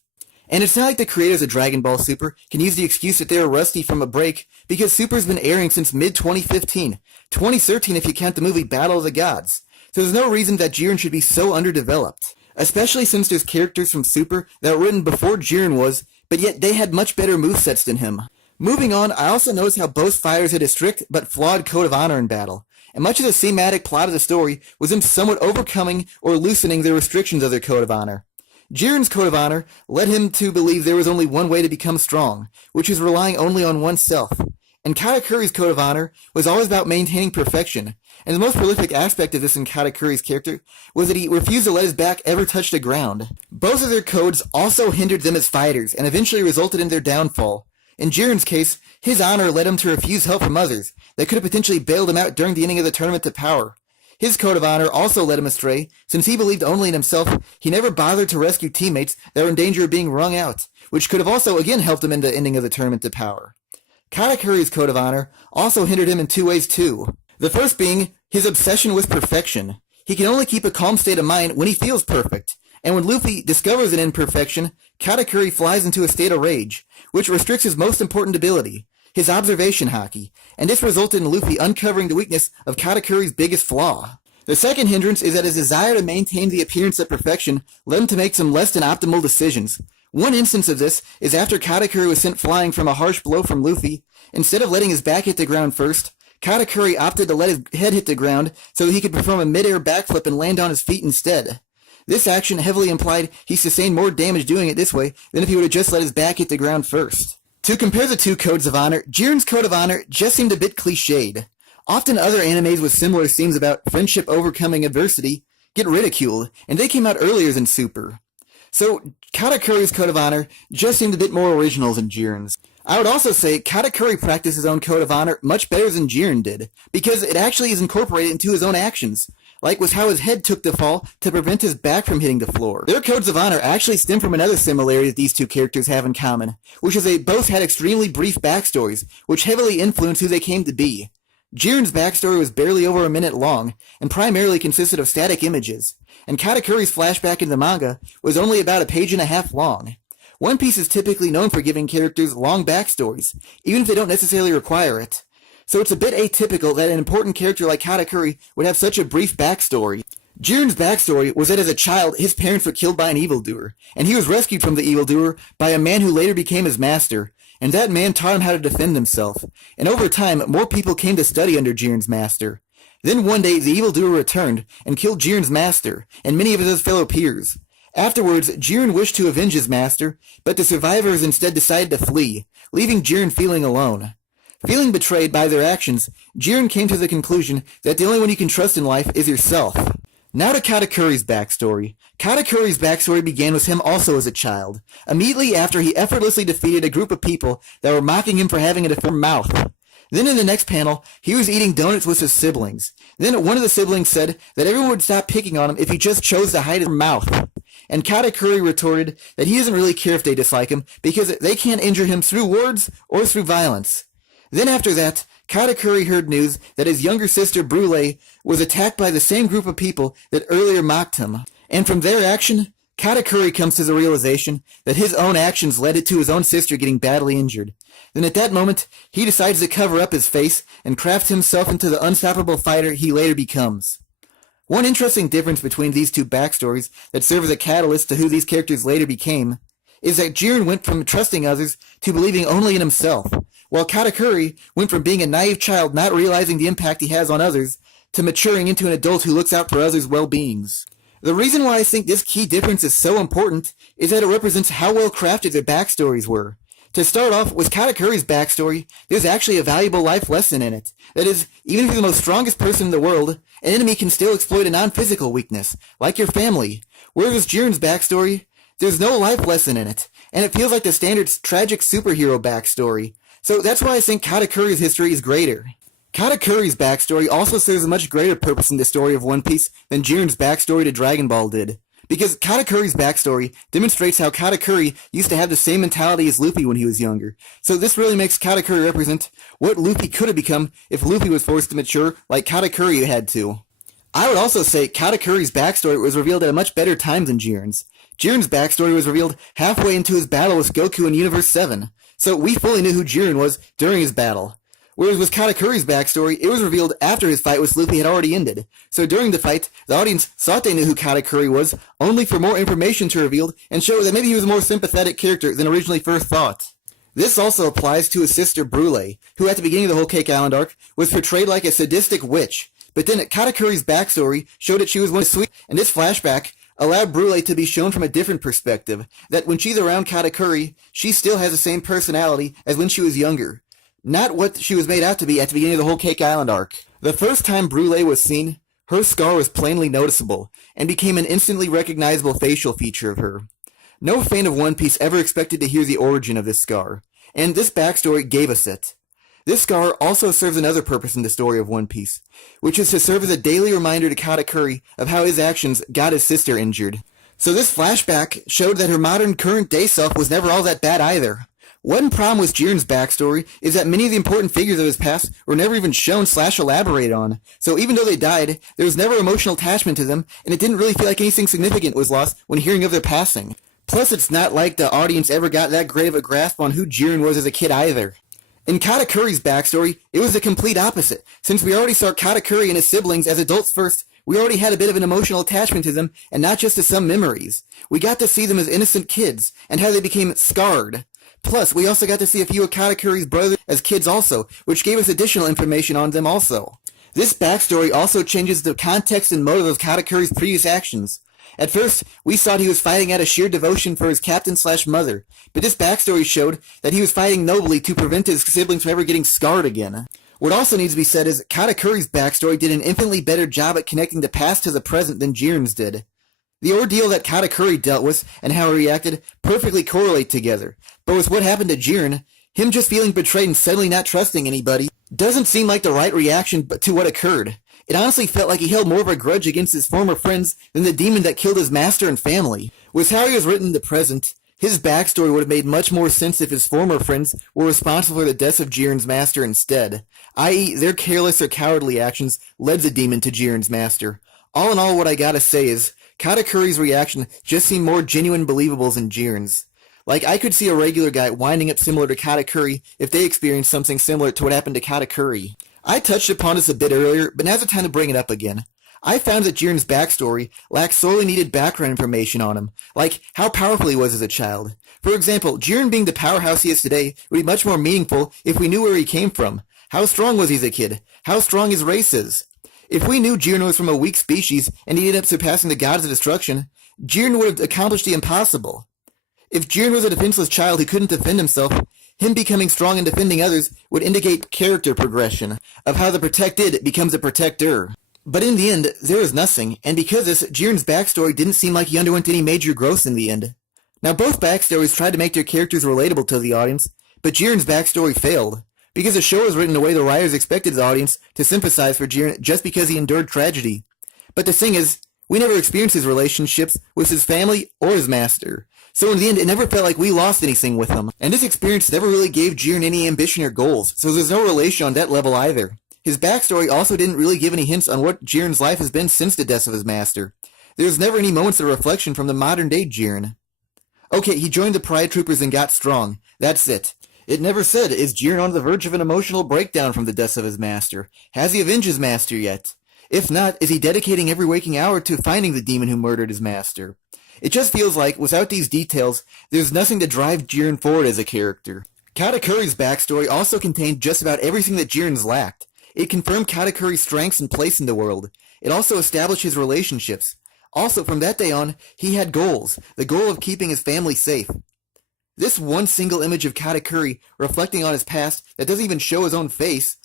And it's not like the creators of Dragon Ball Super can use the excuse that they were rusty from a break, because Super's been airing since mid-2015, 2013 if you count the movie Battle of the Gods. So there's no reason that Jiren should be so underdeveloped. Especially since there's characters from Super that were written before Jiren was, but yet they had much better movesets than him. Moving on, I also noticed how both fighters had a strict but flawed code of honor in battle, and much of the thematic plot of the story was them somewhat overcoming or loosening the restrictions of their code of honor. Jiren's code of honor led him to believe there was only one way to become strong, which is relying only on oneself. And Katakuri's code of honor was always about maintaining perfection, and the most prolific aspect of this in Katakuri's character was that he refused to let his back ever touch the ground. Both of their codes also hindered them as fighters, and eventually resulted in their downfall. In Jiren's case, his honor led him to refuse help from others that could have potentially bailed him out during the ending of the tournament to power. His code of honor also led him astray, since he believed only in himself. He never bothered to rescue teammates that were in danger of being wrung out, which could have also again helped him in the ending of the tournament to power. Katakuri's code of honor also hindered him in two ways too. The first being his obsession with perfection. He can only keep a calm state of mind when he feels perfect, and when Luffy discovers an imperfection, Katakuri flies into a state of rage, which restricts his most important ability, his observation haki, and this resulted in Luffy uncovering the weakness of Katakuri's biggest flaw. The second hindrance is that his desire to maintain the appearance of perfection led him to make some less than optimal decisions. One instance of this is after Katakuri was sent flying from a harsh blow from Luffy. Instead of letting his back hit the ground first, Katakuri opted to let his head hit the ground so that he could perform a mid-air backflip and land on his feet instead. This action heavily implied he sustained more damage doing it this way than if he would have just let his back hit the ground first. To compare the two codes of honor, Jiren's code of honor just seemed a bit cliched. Often other animes with similar themes about friendship overcoming adversity get ridiculed, and they came out earlier than Super. So Katakuri's code of honor just seemed a bit more original than Jiren's. I would also say Katakuri practiced his own code of honor much better than Jiren did, because it actually is incorporated into his own actions, like with how his head took the fall to prevent his back from hitting the floor. Their codes of honor actually stem from another similarity that these two characters have in common, which is they both had extremely brief backstories, which heavily influenced who they came to be. Jiren's backstory was barely over a minute long, and primarily consisted of static images, and Katakuri's flashback in the manga was only about a page and a half long. One Piece is typically known for giving characters long backstories, even if they don't necessarily require it. So it's a bit atypical that an important character like Katakuri would have such a brief backstory. Jiren's backstory was that as a child, his parents were killed by an evildoer, and he was rescued from the evildoer by a man who later became his master, and that man taught him how to defend himself, and over time, more people came to study under Jiren's master. Then one day, the evildoer returned and killed Jiren's master, and many of his fellow peers. Afterwards, Jiren wished to avenge his master, but the survivors instead decided to flee, leaving Jiren feeling alone. Feeling betrayed by their actions, Jiren came to the conclusion that the only one you can trust in life is yourself. Now to Katakuri's backstory. Katakuri's backstory began with him also as a child, immediately after he effortlessly defeated a group of people that were mocking him for having a deformed mouth. Then in the next panel, he was eating donuts with his siblings. Then one of the siblings said that everyone would stop picking on him if he just chose to hide his mouth. And Katakuri retorted that he doesn't really care if they dislike him because they can't injure him through words or through violence. Then after that, Katakuri heard news that his younger sister Brule was attacked by the same group of people that earlier mocked him. And from their action, Katakuri comes to the realization that his own actions led it to his own sister getting badly injured. Then at that moment, he decides to cover up his face and craft himself into the unstoppable fighter he later becomes. One interesting difference between these two backstories that serve as a catalyst to who these characters later became is that Jiren went from trusting others to believing only in himself, while Katakuri went from being a naive child not realizing the impact he has on others to maturing into an adult who looks out for others' well-beings. The reason why I think this key difference is so important is that it represents how well crafted their backstories were. To start off, with Katakuri's backstory, there's actually a valuable life lesson in it. That is, even if you're the most strongest person in the world, an enemy can still exploit a non-physical weakness, like your family. Whereas with Jiren's backstory, there's no life lesson in it, and it feels like the standard tragic superhero backstory. So that's why I think Katakuri's history is greater. Katakuri's backstory also serves a much greater purpose in the story of One Piece than Jiren's backstory to Dragon Ball did. Because Katakuri's backstory demonstrates how Katakuri used to have the same mentality as Luffy when he was younger. So this really makes Katakuri represent what Luffy could have become if Luffy was forced to mature like Katakuri had to. I would also say Katakuri's backstory was revealed at a much better time than Jiren's. Jiren's backstory was revealed halfway into his battle with Goku in Universe 7, so we fully knew who Jiren was during his battle. Whereas with Katakuri's backstory, it was revealed after his fight with Luffy had already ended. So during the fight, the audience thought they knew who Katakuri was, only for more information to reveal and show that maybe he was a more sympathetic character than originally first thought. This also applies to his sister Brule, who at the beginning of the Whole Cake Island arc was portrayed like a sadistic witch. But then Katakuri's backstory showed that she was one sweet, and this flashback allowed Brule to be shown from a different perspective, that when she's around Katakuri, she still has the same personality as when she was younger. Not what she was made out to be at the beginning of the Whole Cake Island arc. The first time Brule was seen, her scar was plainly noticeable, and became an instantly recognizable facial feature of her. No fan of One Piece ever expected to hear the origin of this scar, and this backstory gave us it. This scar also serves another purpose in the story of One Piece, which is to serve as a daily reminder to Katakuri of how his actions got his sister injured. So this flashback showed that her modern current-day self was never all that bad either. One problem with Jiren's backstory is that many of the important figures of his past were never even shown / elaborated on. So even though they died, there was never emotional attachment to them, and it didn't really feel like anything significant was lost when hearing of their passing. Plus, it's not like the audience ever got that great of a grasp on who Jiren was as a kid either. In Katakuri's backstory, it was the complete opposite. Since we already saw Katakuri and his siblings as adults first, we already had a bit of an emotional attachment to them, and not just to some memories. We got to see them as innocent kids, and how they became scarred. Plus, we also got to see a few of Katakuri's brothers as kids also, which gave us additional information on them also. This backstory also changes the context and motive of Katakuri's previous actions. At first, we thought he was fighting out of sheer devotion for his captain/mother, but this backstory showed that he was fighting nobly to prevent his siblings from ever getting scarred again. What also needs to be said is Katakuri's backstory did an infinitely better job at connecting the past to the present than Jiren's did. The ordeal that Katakuri dealt with and how he reacted perfectly correlate together, but with what happened to Jiren, him just feeling betrayed and suddenly not trusting anybody doesn't seem like the right reaction to what occurred. It honestly felt like he held more of a grudge against his former friends than the demon that killed his master and family. With how he was written in the present, his backstory would have made much more sense if his former friends were responsible for the deaths of Jiren's master instead, i.e. their careless or cowardly actions led the demon to Jiren's master. All in all, what I gotta say is, Katakuri's reaction just seemed more genuine and believable than Jiren's. Like, I could see a regular guy winding up similar to Katakuri if they experienced something similar to what happened to Katakuri. I touched upon this a bit earlier, but now's the time to bring it up again. I found that Jiren's backstory lacked sorely needed background information on him, like how powerful he was as a child. For example, Jiren being the powerhouse he is today would be much more meaningful if we knew where he came from. How strong was he as a kid? How strong his race is? If we knew Jiren was from a weak species and he ended up surpassing the gods of destruction, Jiren would have accomplished the impossible. If Jiren was a defenseless child who couldn't defend himself, him becoming strong and defending others would indicate character progression, of how the protected becomes a protector. But in the end, there was nothing, and because of this, Jiren's backstory didn't seem like he underwent any major growth in the end. Now both backstories tried to make their characters relatable to the audience, but Jiren's backstory failed, because the show was written in a way the writers expected the audience to sympathize for Jiren just because he endured tragedy. But the thing is, we never experienced his relationships with his family or his master. So in the end, it never felt like we lost anything with him. And this experience never really gave Jiren any ambition or goals, so there's no relation on that level either. His backstory also didn't really give any hints on what Jiren's life has been since the death of his master. There's never any moments of reflection from the modern-day Jiren. Okay, he joined the Pride Troopers and got strong. That's it. It never said, is Jiren on the verge of an emotional breakdown from the death of his master? Has he avenged his master yet? If not, is he dedicating every waking hour to finding the demon who murdered his master? It just feels like, without these details, there's nothing to drive Jiren forward as a character. Katakuri's backstory also contained just about everything that Jiren's lacked. It confirmed Katakuri's strengths and place in the world. It also established his relationships. Also, from that day on, he had goals, the goal of keeping his family safe. This one single image of Katakuri reflecting on his past that doesn't even show his own face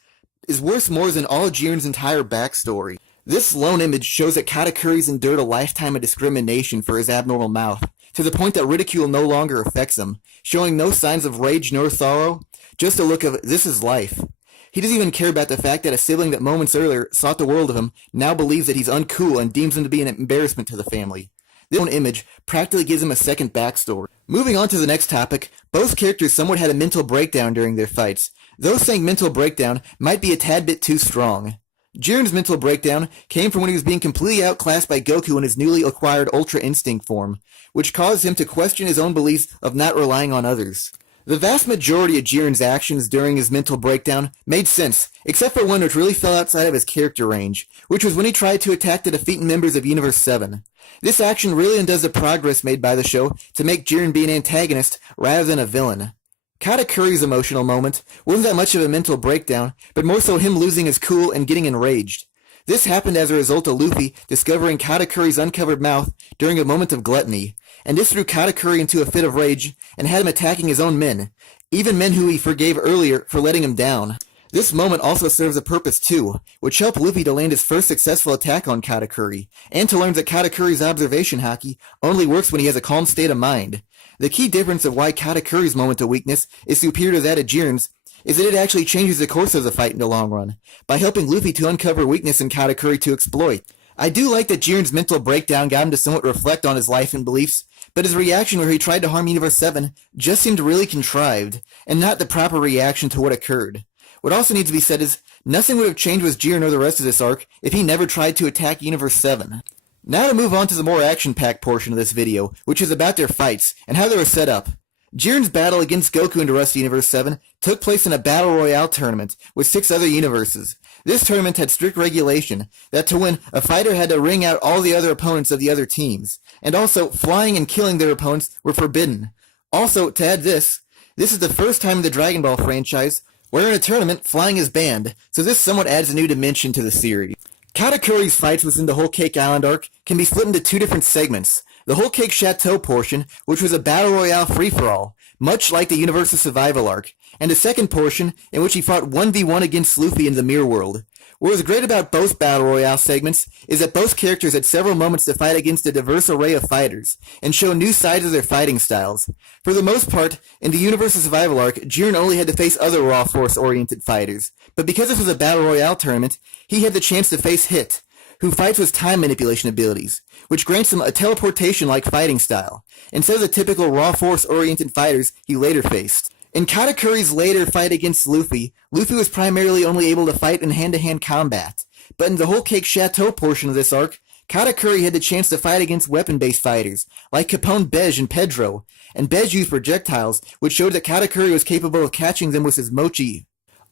is worth more than all of Jiren's entire backstory. This lone image shows that Katakuri's endured a lifetime of discrimination for his abnormal mouth, to the point that ridicule no longer affects him, showing no signs of rage nor sorrow, just a look of, this is life. He doesn't even care about the fact that a sibling that moments earlier sought the world of him now believes that he's uncool and deems him to be an embarrassment to the family. This one image practically gives him a second backstory. Moving on to the next topic, both characters somewhat had a mental breakdown during their fights. Though saying mental breakdown might be a tad bit too strong. Jiren's mental breakdown came from when he was being completely outclassed by Goku in his newly acquired Ultra Instinct form, which caused him to question his own beliefs of not relying on others. The vast majority of Jiren's actions during his mental breakdown made sense, except for one which really fell outside of his character range, which was when he tried to attack the defeating members of Universe 7. This action really undoes the progress made by the show to make Jiren be an antagonist rather than a villain. Katakuri's emotional moment wasn't that much of a mental breakdown, but more so him losing his cool and getting enraged. This happened as a result of Luffy discovering Katakuri's uncovered mouth during a moment of gluttony, and this threw Katakuri into a fit of rage and had him attacking his own men, even men who he forgave earlier for letting him down. This moment also serves a purpose too, which helped Luffy to land his first successful attack on Katakuri, and to learn that Katakuri's observation haki only works when he has a calm state of mind. The key difference of why Katakuri's moment of weakness is superior to that of Jiren's is that it actually changes the course of the fight in the long run, by helping Luffy to uncover weakness in Katakuri to exploit. I do like that Jiren's mental breakdown got him to somewhat reflect on his life and beliefs, but his reaction where he tried to harm Universe 7 just seemed really contrived, and not the proper reaction to what occurred. What also needs to be said is, nothing would have changed with Jiren or the rest of this arc if he never tried to attack Universe 7. Now to move on to the more action-packed portion of this video, which is about their fights, and how they were set up. Jiren's battle against Goku in the rest of Universe 7 took place in a Battle Royale tournament with 6 other universes. This tournament had strict regulation that to win, a fighter had to ring out all the other opponents of the other teams, and also flying and killing their opponents were forbidden. Also, to add this is the first time in the Dragon Ball franchise where in a tournament, flying is banned, so this somewhat adds a new dimension to the series. Katakuri's fights within the Whole Cake Island arc can be split into 2 different segments. The Whole Cake Chateau portion, which was a Battle Royale free-for-all, much like the Universal Survival arc, and a second portion in which he fought 1v1 against Luffy in the Mirror World. What was great about both Battle Royale segments is that both characters had several moments to fight against a diverse array of fighters, and show new sides of their fighting styles. For the most part, in the Universal Survival arc, Jiren only had to face other Raw Force-oriented fighters, but because this was a Battle Royale tournament, he had the chance to face Hit, who fights with time manipulation abilities, which grants him a teleportation-like fighting style, instead of the typical Raw Force-oriented fighters he later faced. In Katakuri's later fight against Luffy, Luffy was primarily only able to fight in hand-to-hand combat, but in the Whole Cake Chateau portion of this arc, Katakuri had the chance to fight against weapon-based fighters, like Capone Bej and Pedro, and Bej used projectiles, which showed that Katakuri was capable of catching them with his mochi.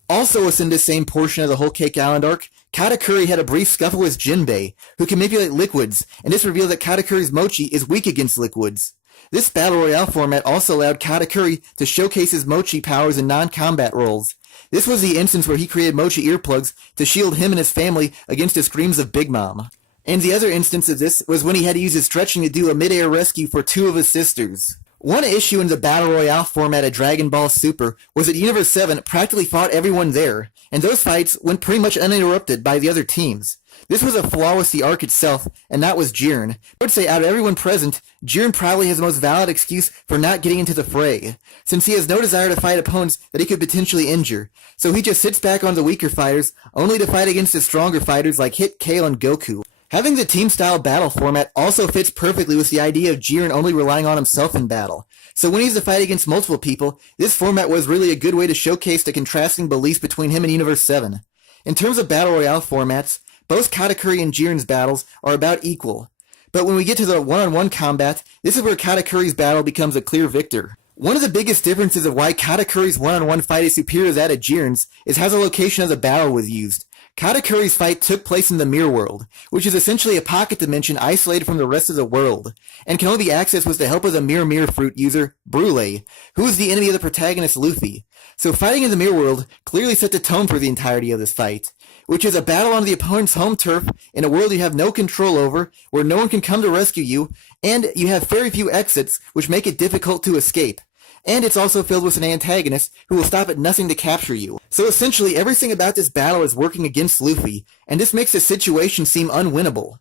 Also within this same portion of the Whole Cake Island arc, Katakuri had a brief scuffle with Jinbei, who can manipulate liquids, and this revealed that Katakuri's mochi is weak against liquids. This Battle Royale format also allowed Katakuri to showcase his mochi powers in non-combat roles. This was the instance where he created mochi earplugs to shield him and his family against the screams of Big Mom. And the other instance of this was when he had to use his stretching to do a mid-air rescue for 2 of his sisters. One issue in the Battle Royale format of Dragon Ball Super was that Universe 7 practically fought everyone there, and those fights went pretty much uninterrupted by the other teams. This was a flaw with the arc itself, and that was Jiren. I would say out of everyone present, Jiren probably has the most valid excuse for not getting into the fray, since he has no desire to fight opponents that he could potentially injure, so he just sits back on the weaker fighters, only to fight against the stronger fighters like Hit, Kale, and Goku. Having the team-style battle format also fits perfectly with the idea of Jiren only relying on himself in battle. So when he's to fight against multiple people, this format was really a good way to showcase the contrasting beliefs between him and Universe 7. In terms of Battle Royale formats, both Katakuri and Jiren's battles are about equal. But when we get to the one-on-one combat, this is where Katakuri's battle becomes a clear victor. One of the biggest differences of why Katakuri's one-on-one fight is superior to that of Jiren's is how the location of the battle was used. Katakuri's fight took place in the Mirror World, which is essentially a pocket dimension isolated from the rest of the world, and can only be accessed with the help of the Mirror Fruit user, Brule, who is the enemy of the protagonist Luffy. So fighting in the Mirror World clearly set the tone for the entirety of this fight, which is a battle on the opponent's home turf in a world you have no control over, where no one can come to rescue you, and you have very few exits, which make it difficult to escape. And it's also filled with an antagonist who will stop at nothing to capture you. So essentially, everything about this battle is working against Luffy, and this makes the situation seem unwinnable.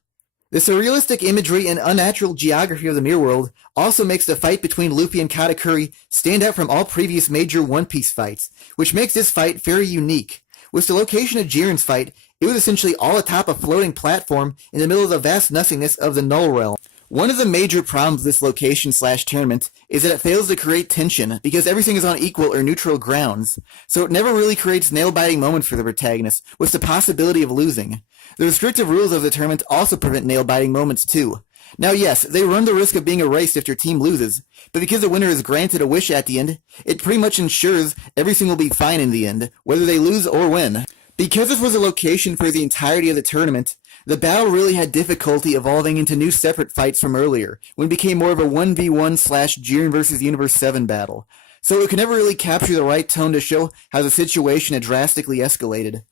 The surrealistic imagery and unnatural geography of the Mirror World also makes the fight between Luffy and Katakuri stand out from all previous major One Piece fights, which makes this fight very unique. With the location of Jiren's fight, it was essentially all atop a floating platform in the middle of the vast nothingness of the Null Realm. One of the major problems of this location/tournament is that it fails to create tension because everything is on equal or neutral grounds, so it never really creates nail-biting moments for the protagonist, with the possibility of losing. The restrictive rules of the tournament also prevent nail-biting moments too. Now yes, they run the risk of being erased if your team loses, but because the winner is granted a wish at the end, it pretty much ensures everything will be fine in the end, whether they lose or win. Because this was a location for the entirety of the tournament, the battle really had difficulty evolving into new separate fights from earlier, when it became more of a 1v1/Jiren vs. Universe 7 battle, so it could never really capture the right tone to show how the situation had drastically escalated.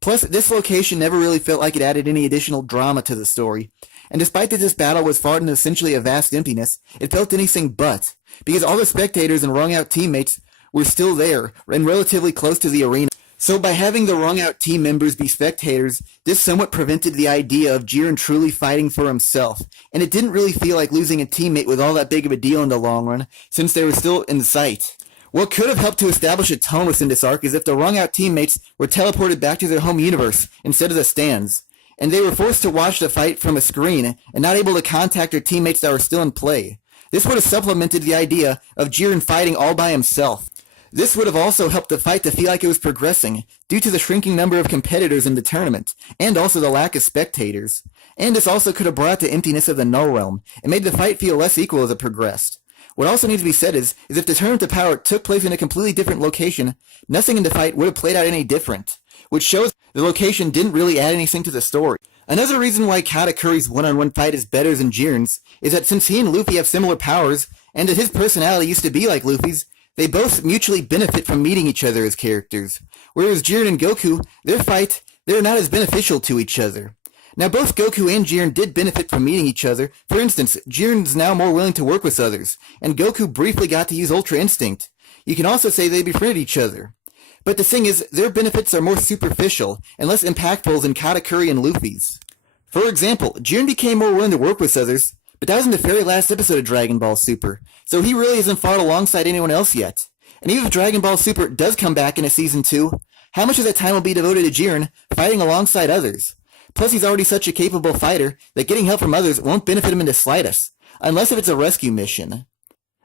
Plus, this location never really felt like it added any additional drama to the story, and despite that this battle was fought in essentially a vast emptiness, it felt anything but, because all the spectators and wrung-out teammates were still there, and relatively close to the arena. So by having the wrung-out team members be spectators, this somewhat prevented the idea of Jiren truly fighting for himself, and it didn't really feel like losing a teammate was all that big of a deal in the long run, since they were still in sight. What could have helped to establish a tone within this arc is if the wrung-out teammates were teleported back to their home universe instead of the stands, and they were forced to watch the fight from a screen and not able to contact their teammates that were still in play. This would have supplemented the idea of Jiren fighting all by himself. This would have also helped the fight to feel like it was progressing, due to the shrinking number of competitors in the tournament, and also the lack of spectators. And this also could have brought out the emptiness of the Null Realm, and made the fight feel less equal as it progressed. What also needs to be said is if the tournament of power took place in a completely different location, nothing in the fight would have played out any different, which shows the location didn't really add anything to the story. Another reason why Katakuri's one-on-one fight is better than Jiren's is that since he and Luffy have similar powers, and that his personality used to be like Luffy's, they both mutually benefit from meeting each other as characters, whereas Jiren and Goku, they're not as beneficial to each other. Now both Goku and Jiren did benefit from meeting each other. For instance, Jiren's now more willing to work with others, and Goku briefly got to use Ultra Instinct. You can also say they befriended each other. But the thing is, their benefits are more superficial and less impactful than Katakuri and Luffy's. For example, Jiren became more willing to work with others, but that was in the very last episode of Dragon Ball Super, so he really hasn't fought alongside anyone else yet. And even if Dragon Ball Super does come back in a Season 2, how much of that time will be devoted to Jiren fighting alongside others? Plus he's already such a capable fighter that getting help from others won't benefit him in the slightest, unless if it's a rescue mission.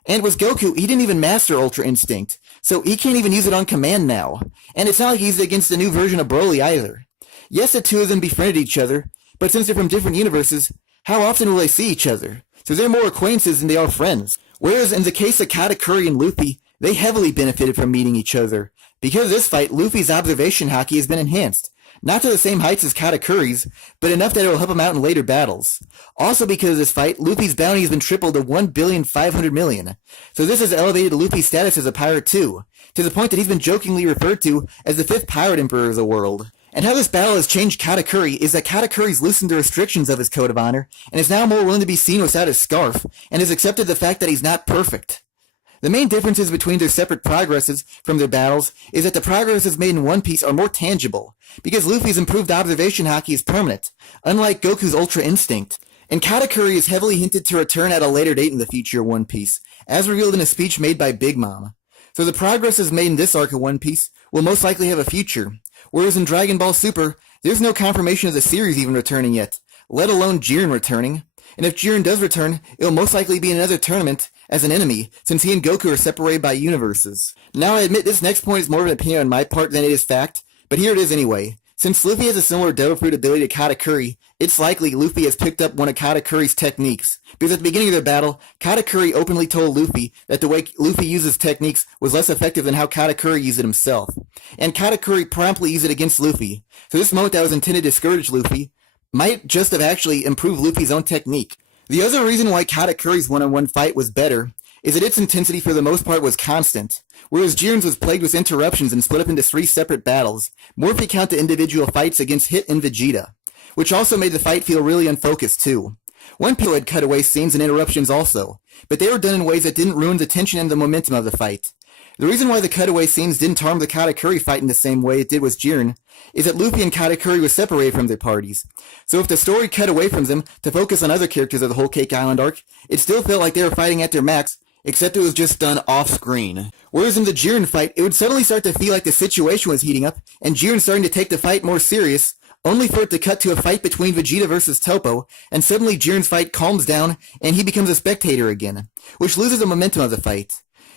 And with Goku, he didn't even master Ultra Instinct, so he can't even use it on command now. And it's not like he's against the new version of Broly either. Yes, the two of them befriended each other, but since they're from different universes, how often will they see each other? So they're more acquaintances than they are friends. Whereas in the case of Katakuri and Luffy, they heavily benefited from meeting each other. Because of this fight, Luffy's observation haki has been enhanced. Not to the same heights as Katakuri's, but enough that it will help him out in later battles. Also because of this fight, Luffy's bounty has been tripled to 1,500,000,000. So this has elevated Luffy's status as a pirate too, to the point that he's been jokingly referred to as the 5th pirate emperor of the world. And how this battle has changed Katakuri is that Katakuri's loosened the restrictions of his code of honor, and is now more willing to be seen without his scarf, and has accepted the fact that he's not perfect. The main differences between their separate progresses from their battles is that the progresses made in One Piece are more tangible, because Luffy's improved observation haki is permanent, unlike Goku's Ultra Instinct. And Katakuri is heavily hinted to return at a later date in the future of One Piece, as revealed in a speech made by Big Mom. So the progresses made in this arc of One Piece will most likely have a future, whereas in Dragon Ball Super, there's no confirmation of the series even returning yet, let alone Jiren returning. And if Jiren does return, it will most likely be in another tournament as an enemy, since he and Goku are separated by universes. Now I admit this next point is more of an opinion on my part than it is fact, but here it is anyway. Since Luffy has a similar devil fruit ability to Katakuri, it's likely Luffy has picked up one of Katakuri's techniques, because at the beginning of their battle, Katakuri openly told Luffy that the way Luffy uses techniques was less effective than how Katakuri used it himself, and Katakuri promptly used it against Luffy. So this moment that was intended to discourage Luffy might just have actually improved Luffy's own technique. The other reason why Katakuri's one-on-one fight was better is that its intensity for the most part was constant, whereas Jiren's was plagued with interruptions and split up into 3 separate battles, more if you count the individual fights against Hit and Vegeta, which also made the fight feel really unfocused too. One Pill had cutaway scenes and interruptions also, but they were done in ways that didn't ruin the tension and the momentum of the fight. The reason why the cutaway scenes didn't harm the Katakuri fight in the same way it did with Jiren is that Luffy and Katakuri were separated from their parties. So if the story cut away from them to focus on other characters of the Whole Cake Island arc, it still felt like they were fighting at their max, except it was just done off-screen. Whereas in the Jiren fight, it would suddenly start to feel like the situation was heating up, and Jiren starting to take the fight more serious, only for it to cut to a fight between Vegeta versus Toppo, and suddenly Jiren's fight calms down, and he becomes a spectator again, which loses the momentum of the fight.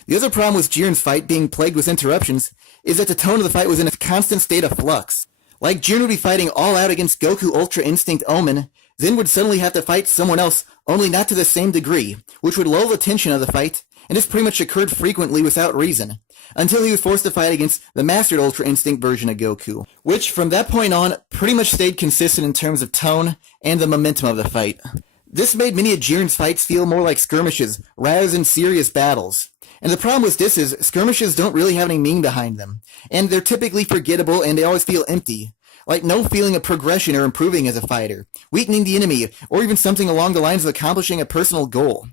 The other problem with Jiren's fight being plagued with interruptions is that the tone of the fight was in a constant state of flux. Like Jiren would be fighting all out against Goku Ultra Instinct Omen, then would suddenly have to fight someone else, only not to the same degree, which would lull the tension of the fight, and this pretty much occurred frequently without reason, until he was forced to fight against the Mastered Ultra Instinct version of Goku, which from that point on pretty much stayed consistent in terms of tone and the momentum of the fight. This made many of Jiren's fights feel more like skirmishes rather than serious battles. And the problem with this is skirmishes don't really have any meaning behind them, and they're typically forgettable and they always feel empty. Like no feeling of progression or improving as a fighter, weakening the enemy, or even something along the lines of accomplishing a personal goal.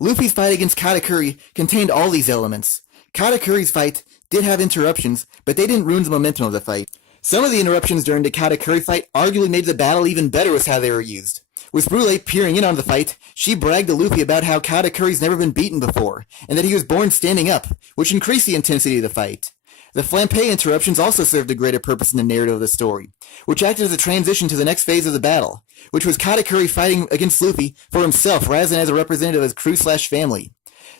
Luffy's fight against Katakuri contained all these elements. Katakuri's fight did have interruptions, but they didn't ruin the momentum of the fight. Some of the interruptions during the Katakuri fight arguably made the battle even better with how they were used. With Brule peering in on the fight, she bragged to Luffy about how Katakuri's never been beaten before, and that he was born standing up, which increased the intensity of the fight. The Flampe interruptions also served a greater purpose in the narrative of the story, which acted as a transition to the next phase of the battle, which was Katakuri fighting against Luffy for himself rather than as a representative of his crew/family.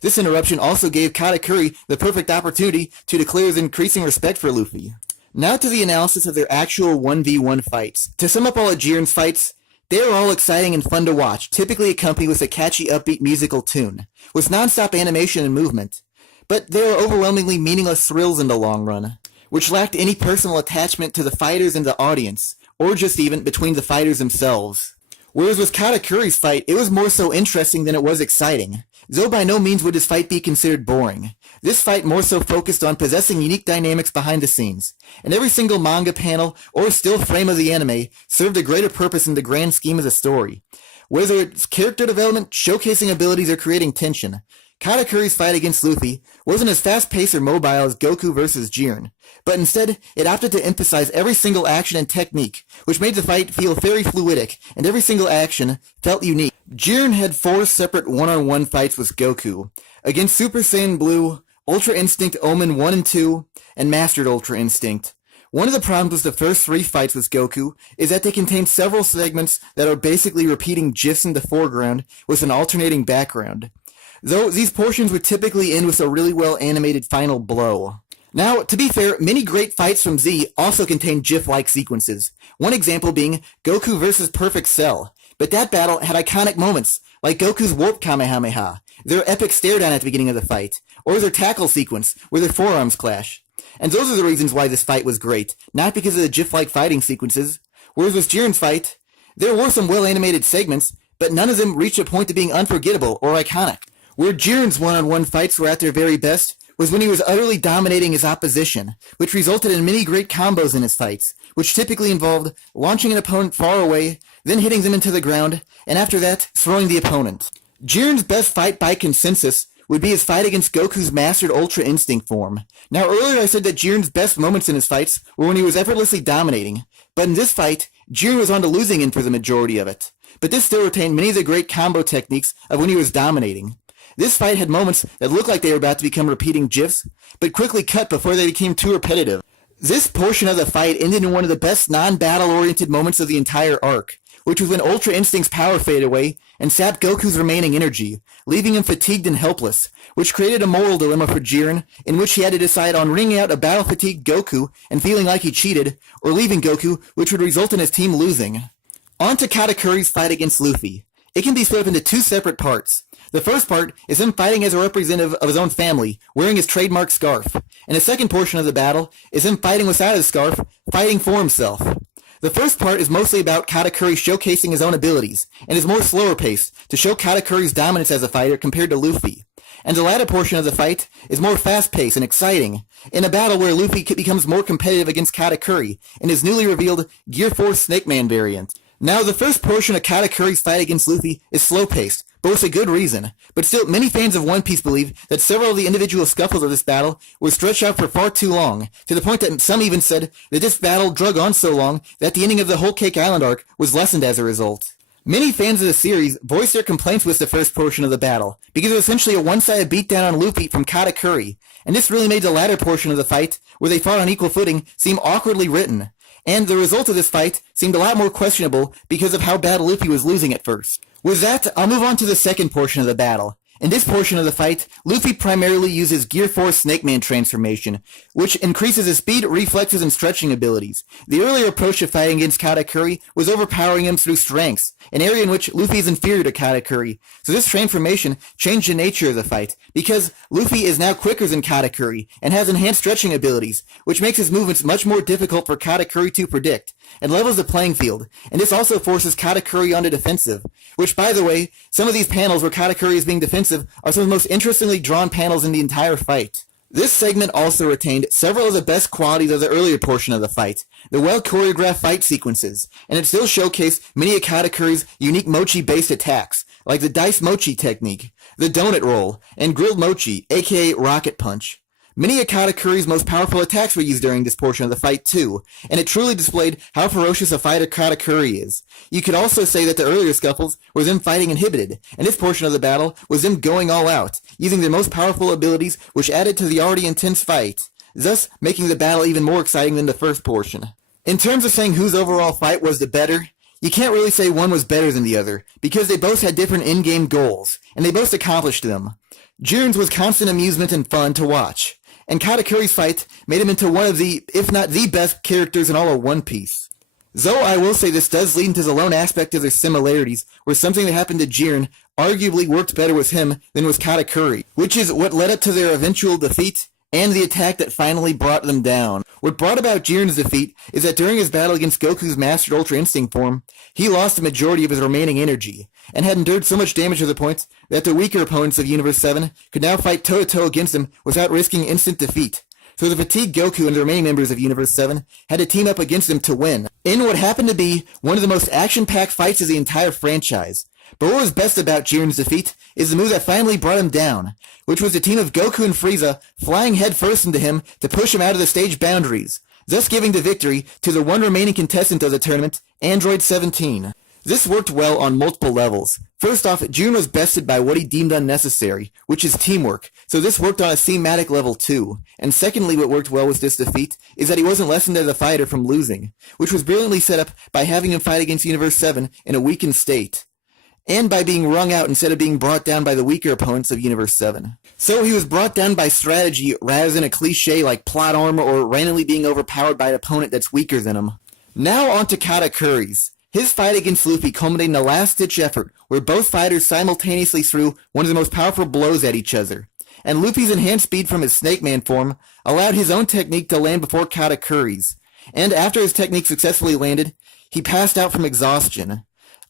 This interruption also gave Katakuri the perfect opportunity to declare his increasing respect for Luffy. Now to the analysis of their actual 1v1 fights. To sum up all of Jiren's fights, they are all exciting and fun to watch, typically accompanied with a catchy upbeat musical tune, with non-stop animation and movement. But they are overwhelmingly meaningless thrills in the long run, which lacked any personal attachment to the fighters and the audience, or just even between the fighters themselves. Whereas with Katakuri's fight, it was more so interesting than it was exciting, though by no means would his fight be considered boring. This fight more so focused on possessing unique dynamics behind the scenes, and every single manga panel or still frame of the anime served a greater purpose in the grand scheme of the story. Whether it's character development, showcasing abilities, or creating tension, Katakuri's fight against Luffy wasn't as fast-paced or mobile as Goku vs. Jiren, but instead it opted to emphasize every single action and technique, which made the fight feel very fluidic, and every single action felt unique. Jiren had 4 separate one-on-one fights with Goku, against Super Saiyan Blue, Ultra Instinct Omen 1 and 2, and Mastered Ultra Instinct. One of the problems with the first 3 fights with Goku is that they contain several segments that are basically repeating GIFs in the foreground with an alternating background, though these portions would typically end with a really well animated final blow. Now, to be fair, many great fights from Z also contain GIF-like sequences, one example being Goku vs. Perfect Cell, but that battle had iconic moments, like Goku's Warp Kamehameha, their epic stare-down at the beginning of the fight, or their tackle sequence, where their forearms clash. And those are the reasons why this fight was great, not because of the GIF-like fighting sequences. Whereas with Jiren's fight, there were some well-animated segments, but none of them reached a point of being unforgettable or iconic. Where Jiren's one-on-one fights were at their very best was when he was utterly dominating his opposition, which resulted in many great combos in his fights, which typically involved launching an opponent far away, then hitting them into the ground, and after that, throwing the opponent. Jiren's best fight by consensus would be his fight against Goku's Mastered Ultra Instinct form. Now earlier I said that Jiren's best moments in his fights were when he was effortlessly dominating, but in this fight, Jiren was on the losing end for the majority of it. But this still retained many of the great combo techniques of when he was dominating. This fight had moments that looked like they were about to become repeating GIFs, but quickly cut before they became too repetitive. This portion of the fight ended in one of the best non-battle-oriented moments of the entire arc, which was when Ultra Instinct's power faded away and sapped Goku's remaining energy, leaving him fatigued and helpless, which created a moral dilemma for Jiren, in which he had to decide on wringing out a battle-fatigued Goku and feeling like he cheated, or leaving Goku, which would result in his team losing. On to Katakuri's fight against Luffy. It can be split up into two separate parts. The first part is him fighting as a representative of his own family, wearing his trademark scarf, and the second portion of the battle is him fighting without his scarf, fighting for himself. The first part is mostly about Katakuri showcasing his own abilities, and is more slower paced to show Katakuri's dominance as a fighter compared to Luffy. And the latter portion of the fight is more fast-paced and exciting, in a battle where Luffy becomes more competitive against Katakuri in his newly revealed Gear Force Snake Man variant. Now, the first portion of Katakuri's fight against Luffy is slow-paced, but with a good reason. But still, many fans of One Piece believe that several of the individual scuffles of this battle were stretched out for far too long, to the point that some even said that this battle drug on so long that the ending of the Whole Cake Island arc was lessened as a result. Many fans of the series voiced their complaints with the first portion of the battle, because it was essentially a one-sided beatdown on Luffy from Katakuri, and this really made the latter portion of the fight, where they fought on equal footing, seem awkwardly written. And the result of this fight seemed a lot more questionable because of how bad Luffy was losing at first. With that, I'll move on to the second portion of the battle. In this portion of the fight, Luffy primarily uses Gear Force Snake Man transformation, which increases his speed, reflexes, and stretching abilities. The earlier approach to fighting against Katakuri was overpowering him through strengths, an area in which Luffy is inferior to Katakuri. So this transformation changed the nature of the fight, because Luffy is now quicker than Katakuri, and has enhanced stretching abilities, which makes his movements much more difficult for Katakuri to predict, and levels the playing field, and this also forces Katakuri onto defensive, which, by the way, some of these panels where Katakuri is being defensive are some of the most interestingly drawn panels in the entire fight. This segment also retained several of the best qualities of the earlier portion of the fight, the well-choreographed fight sequences, and it still showcased many of Katakuri's unique mochi-based attacks, like the Dice Mochi technique, the Donut Roll, and Grilled Mochi, aka Rocket Punch. Many of Katakuri's most powerful attacks were used during this portion of the fight too, and it truly displayed how ferocious a fighter Katakuri is. You could also say that the earlier scuffles were them fighting inhibited, and this portion of the battle was them going all out, using their most powerful abilities which added to the already intense fight, thus making the battle even more exciting than the first portion. In terms of saying whose overall fight was the better, you can't really say one was better than the other, because they both had different in-game goals, and they both accomplished them. Jiren's was constant amusement and fun to watch, and Katakuri's fight made him into one of the, if not the best characters in all of One Piece. Though I will say this does lead into the lone aspect of their similarities, where something that happened to Jiren arguably worked better with him than with Katakuri, which is what led up to their eventual defeat and the attack that finally brought them down. What brought about Jiren's defeat is that during his battle against Goku's mastered Ultra Instinct form, he lost the majority of his remaining energy, and had endured so much damage to the point that the weaker opponents of Universe 7 could now fight toe-to-toe against him without risking instant defeat. So the fatigued Goku and the remaining members of Universe 7 had to team up against him to win, in what happened to be one of the most action-packed fights of the entire franchise. But what was best about Jiren's defeat is the move that finally brought him down, which was the team of Goku and Frieza flying headfirst into him to push him out of the stage boundaries, thus giving the victory to the one remaining contestant of the tournament, Android 17. This worked well on multiple levels. First off, Jiren was bested by what he deemed unnecessary, which is teamwork, so this worked on a thematic level too. And secondly, what worked well with this defeat is that he wasn't lessened as a fighter from losing, which was brilliantly set up by having him fight against Universe 7 in a weakened state, and by being wrung out instead of being brought down by the weaker opponents of Universe 7. So he was brought down by strategy rather than a cliche like plot armor or randomly being overpowered by an opponent that's weaker than him. Now on to Katakuri's. His fight against Luffy culminated in a last-ditch effort where both fighters simultaneously threw one of the most powerful blows at each other, and Luffy's enhanced speed from his Snake Man form allowed his own technique to land before Katakuri's, and after his technique successfully landed, he passed out from exhaustion,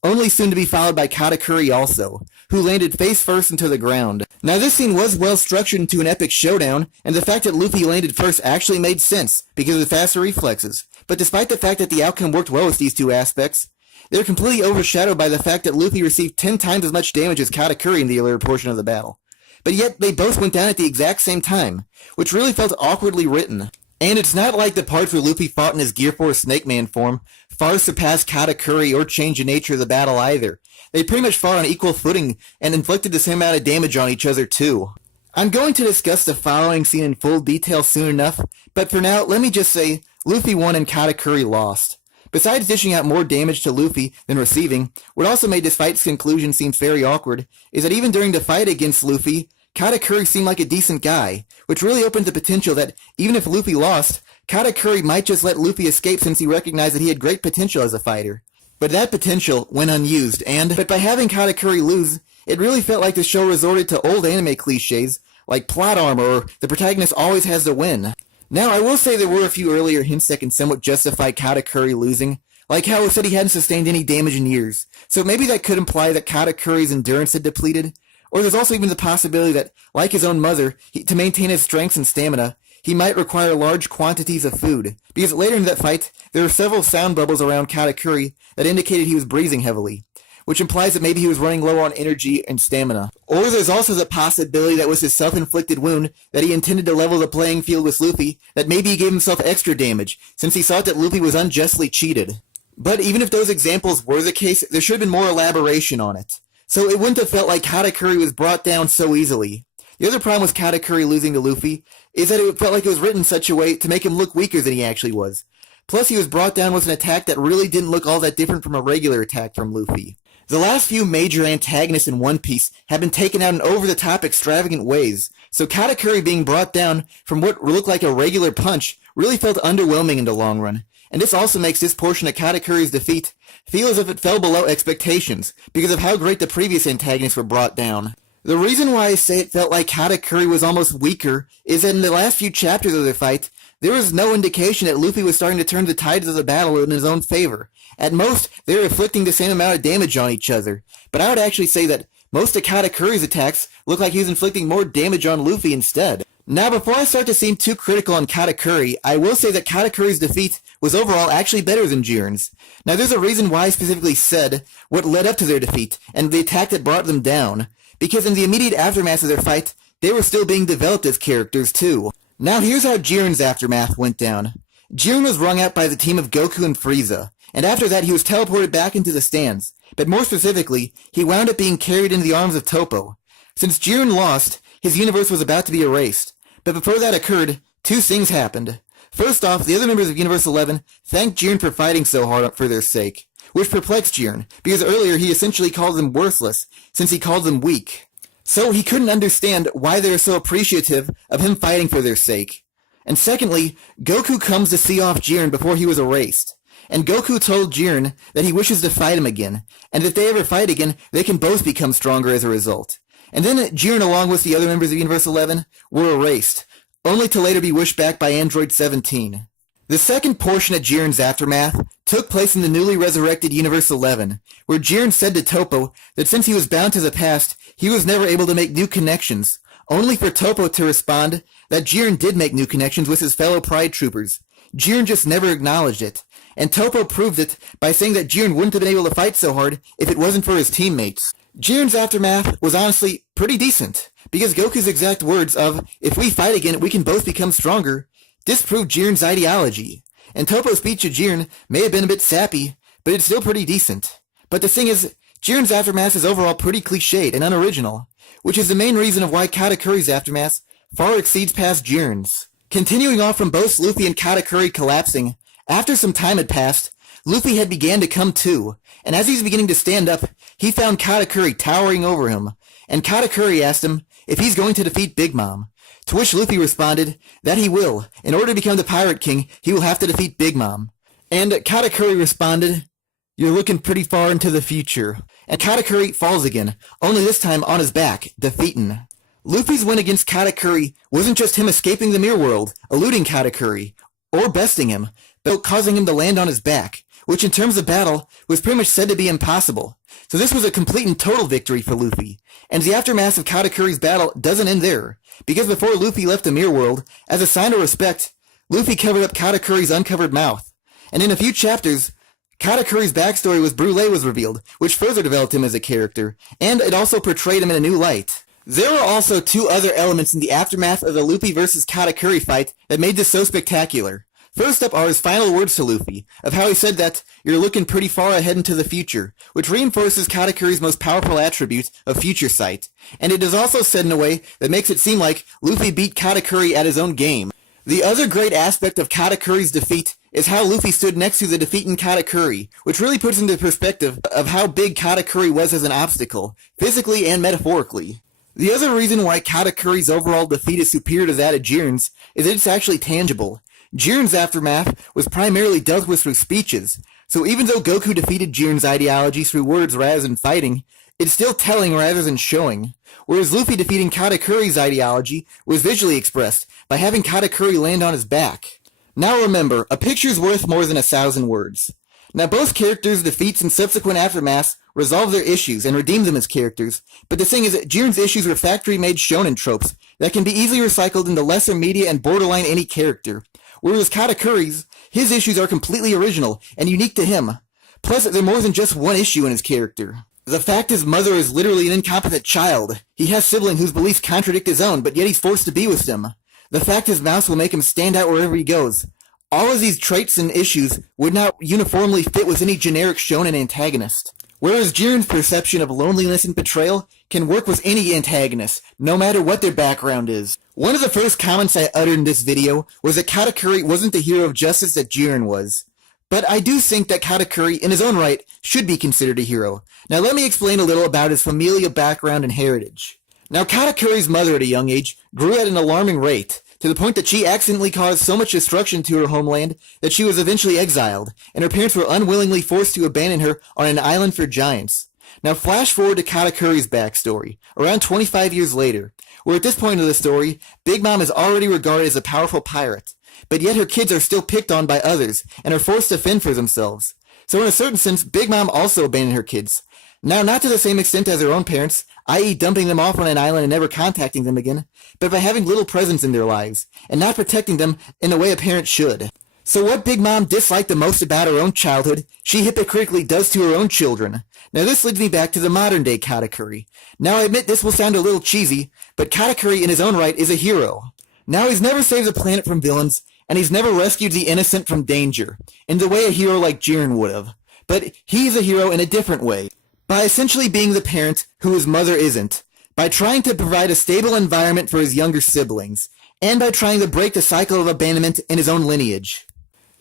only soon to be followed by Katakuri also, who landed face first into the ground. Now this scene was well structured into an epic showdown, and the fact that Luffy landed first actually made sense because of the faster reflexes. But despite the fact that the outcome worked well with these two aspects, they were completely overshadowed by the fact that Luffy received 10 times as much damage as Katakuri in the earlier portion of the battle. But yet they both went down at the exact same time, which really felt awkwardly written. And it's not like the parts where Luffy fought in his Gear Force Snake Man form far surpassed Katakuri or changed the nature of the battle either. They pretty much fought on equal footing and inflicted the same amount of damage on each other too. I'm going to discuss the following scene in full detail soon enough, but for now, let me just say, Luffy won and Katakuri lost. Besides dishing out more damage to Luffy than receiving, what also made this fight's conclusion seem very awkward is that even during the fight against Luffy, Katakuri seemed like a decent guy, which really opened the potential that even if Luffy lost, Katakuri might just let Luffy escape since he recognized that he had great potential as a fighter. But that potential went unused, but by having Katakuri lose, it really felt like the show resorted to old anime cliches, like plot armor or the protagonist always has the win. Now, I will say there were a few earlier hints that can somewhat justify Katakuri losing, like how it said he hadn't sustained any damage in years, so maybe that could imply that Katakuri's endurance had depleted, or there's also even the possibility that, like his own mother, to maintain his strength and stamina, he might require large quantities of food, because later in that fight, there were several sound bubbles around Katakuri that indicated he was breathing heavily, which implies that maybe he was running low on energy and stamina. Or there's also the possibility that was his self-inflicted wound that he intended to level the playing field with Luffy, that maybe he gave himself extra damage, since he thought that Luffy was unjustly cheated. But even if those examples were the case, there should have been more elaboration on it. So it wouldn't have felt like Katakuri was brought down so easily. The other problem with Katakuri losing to Luffy is that it felt like it was written in such a way to make him look weaker than he actually was. Plus, he was brought down with an attack that really didn't look all that different from a regular attack from Luffy. The last few major antagonists in One Piece have been taken out in over-the-top extravagant ways, so Katakuri being brought down from what looked like a regular punch really felt underwhelming in the long run. And this also makes this portion of Katakuri's defeat feel as if it fell below expectations, because of how great the previous antagonists were brought down. The reason why I say it felt like Katakuri was almost weaker is that in the last few chapters of the fight, there was no indication that Luffy was starting to turn the tides of the battle in his own favor. At most, they were inflicting the same amount of damage on each other, but I would actually say that most of Katakuri's attacks look like he was inflicting more damage on Luffy instead. Now, before I start to seem too critical on Katakuri, I will say that Katakuri's defeat was overall actually better than Jiren's. Now, there's a reason why I specifically said what led up to their defeat, and the attack that brought them down, because in the immediate aftermath of their fight, they were still being developed as characters too. Now, here's how Jiren's aftermath went down. Jiren was wrung out by the team of Goku and Frieza, and after that he was teleported back into the stands, but more specifically, he wound up being carried into the arms of Toppo. Since Jiren lost, his universe was about to be erased, but before that occurred, two things happened. First off, the other members of Universe 11 thanked Jiren for fighting so hard for their sake, which perplexed Jiren, because earlier he essentially called them worthless, since he called them weak. So he couldn't understand why they were so appreciative of him fighting for their sake. And secondly, Goku comes to see off Jiren before he was erased. And Goku told Jiren that he wishes to fight him again, and if they ever fight again, they can both become stronger as a result. And then Jiren, along with the other members of Universe 11, were erased, only to later be wished back by Android 17. The second portion of Jiren's aftermath took place in the newly resurrected Universe 11, where Jiren said to Toppo that since he was bound to the past, he was never able to make new connections, only for Toppo to respond that Jiren did make new connections with his fellow Pride Troopers. Jiren just never acknowledged it, and Toppo proved it by saying that Jiren wouldn't have been able to fight so hard if it wasn't for his teammates. Jiren's aftermath was honestly pretty decent, because Goku's exact words of, "If we fight again, we can both become stronger," disproved Jiren's ideology. And Toppo's speech to Jiren may have been a bit sappy, but it's still pretty decent. But the thing is, Jiren's aftermath is overall pretty cliched and unoriginal, which is the main reason of why Katakuri's aftermath far exceeds past Jiren's. Continuing off from both Luffy and Katakuri collapsing, after some time had passed, Luffy had began to come to, and as he was beginning to stand up, he found Katakuri towering over him, and Katakuri asked him if he's going to defeat Big Mom, to which Luffy responded that he will. In order to become the Pirate King, he will have to defeat Big Mom. And Katakuri responded, "You're looking pretty far into the future." And Katakuri falls again, only this time on his back, defeating. Luffy's win against Katakuri wasn't just him escaping the mirror world, eluding Katakuri, or besting him, but causing him to land on his back, which in terms of battle was pretty much said to be impossible. So this was a complete and total victory for Luffy. And the aftermath of Katakuri's battle doesn't end there, because before Luffy left the mirror world, as a sign of respect, Luffy covered up Katakuri's uncovered mouth. And in a few chapters, Katakuri's backstory with Brûlé was revealed, which further developed him as a character, and it also portrayed him in a new light. There were also two other elements in the aftermath of the Luffy vs. Katakuri fight that made this so spectacular. First up are his final words to Luffy, of how he said that, "You're looking pretty far ahead into the future," which reinforces Katakuri's most powerful attribute of future sight, and it is also said in a way that makes it seem like Luffy beat Katakuri at his own game. The other great aspect of Katakuri's defeat is how Luffy stood next to the defeating Katakuri, which really puts into perspective of how big Katakuri was as an obstacle, physically and metaphorically. The other reason why Katakuri's overall defeat is superior to that of Jiren's is that it's actually tangible. Jiren's aftermath was primarily dealt with through speeches, so even though Goku defeated Jiren's ideology through words rather than fighting, it's still telling rather than showing. Whereas Luffy defeating Katakuri's ideology was visually expressed by having Katakuri land on his back. Now remember, a picture's worth more than 1,000 words. Now both characters' defeats and subsequent aftermaths resolve their issues and redeem them as characters, but the thing is that Jiren's issues were factory-made shonen tropes that can be easily recycled into lesser media and borderline any character. Whereas Katakuri's, his issues are completely original and unique to him. Plus, they're more than just one issue in his character. The fact his mother is literally an incompetent child. He has siblings whose beliefs contradict his own, but yet he's forced to be with them. The fact his mouse will make him stand out wherever he goes. All of these traits and issues would not uniformly fit with any generic shonen antagonist. Whereas Jiren's perception of loneliness and betrayal can work with any antagonist, no matter what their background is. One of the first comments I uttered in this video was that Katakuri wasn't the hero of justice that Jiren was. But I do think that Katakuri, in his own right, should be considered a hero. Now let me explain a little about his familial background and heritage. Now Katakuri's mother at a young age grew at an alarming rate, to the point that she accidentally caused so much destruction to her homeland that she was eventually exiled, and her parents were unwillingly forced to abandon her on an island for giants. Now flash forward to Katakuri's backstory, around 25 years later, where at this point of the story, Big Mom is already regarded as a powerful pirate, but yet her kids are still picked on by others and are forced to fend for themselves. So in a certain sense, Big Mom also abandoned her kids. Now, not to the same extent as her own parents, i.e. dumping them off on an island and never contacting them again, but by having little presence in their lives, and not protecting them in the way a parent should. So what Big Mom disliked the most about her own childhood, she hypocritically does to her own children. Now this leads me back to the modern day Katakuri. Now I admit this will sound a little cheesy, but Katakuri in his own right is a hero. Now he's never saved the planet from villains, and he's never rescued the innocent from danger, in the way a hero like Jiren would have. But he's a hero in a different way, by essentially being the parent who his mother isn't, by trying to provide a stable environment for his younger siblings, and by trying to break the cycle of abandonment in his own lineage.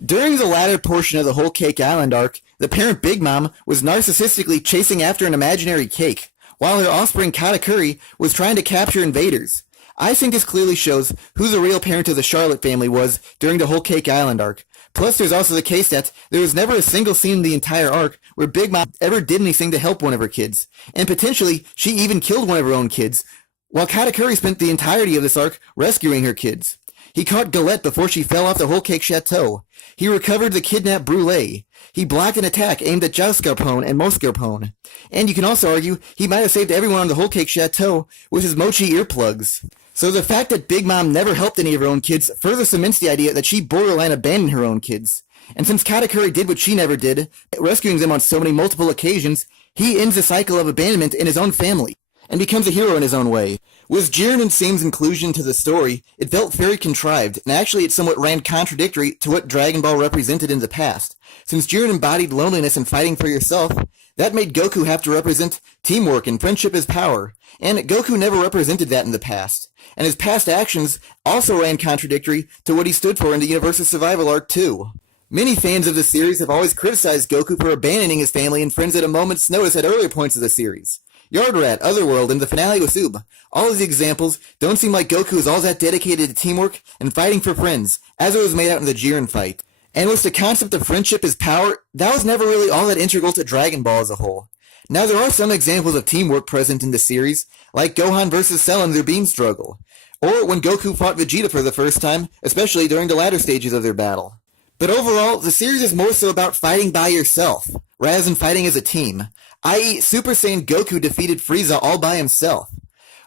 During the latter portion of the Whole Cake Island arc, the parent Big Mom was narcissistically chasing after an imaginary cake, while her offspring Katakuri was trying to capture invaders. I think this clearly shows who the real parent of the Charlotte family was during the Whole Cake Island arc. Plus, there's also the case that there was never a single scene in the entire arc where Big Mom ever did anything to help one of her kids. And potentially, she even killed one of her own kids, while Katakuri spent the entirety of this arc rescuing her kids. He caught Galette before she fell off the Whole Cake Chateau. He recovered the kidnapped Brûlée. He blocked an attack aimed at Mascarpone and Mascarpone. And you can also argue he might have saved everyone on the Whole Cake Chateau with his mochi earplugs. So the fact that Big Mom never helped any of her own kids further cements the idea that she borderline abandoned her own kids. And since Katakuri did what she never did, rescuing them on so many multiple occasions, he ends the cycle of abandonment in his own family, and becomes a hero in his own way. With Jiren and Sam's inclusion to the story, it felt very contrived, and actually it somewhat ran contradictory to what Dragon Ball represented in the past. Since Jiren embodied loneliness and fighting for yourself, that made Goku have to represent teamwork and friendship as power, and Goku never represented that in the past. And his past actions also ran contradictory to what he stood for in the Universal Survival Arc too. Many fans of the series have always criticized Goku for abandoning his family and friends at a moment's notice at earlier points of the series. Yardrat, Otherworld, and the finale with Sub. All of these examples don't seem like Goku is all that dedicated to teamwork and fighting for friends, as it was made out in the Jiren fight. And with the concept of friendship as power, that was never really all that integral to Dragon Ball as a whole. Now there are some examples of teamwork present in the series, like Gohan versus Cell in their beam struggle, or when Goku fought Vegeta for the first time, especially during the latter stages of their battle. But overall, the series is more so about fighting by yourself, rather than fighting as a team, i.e. Super Saiyan Goku defeated Frieza all by himself,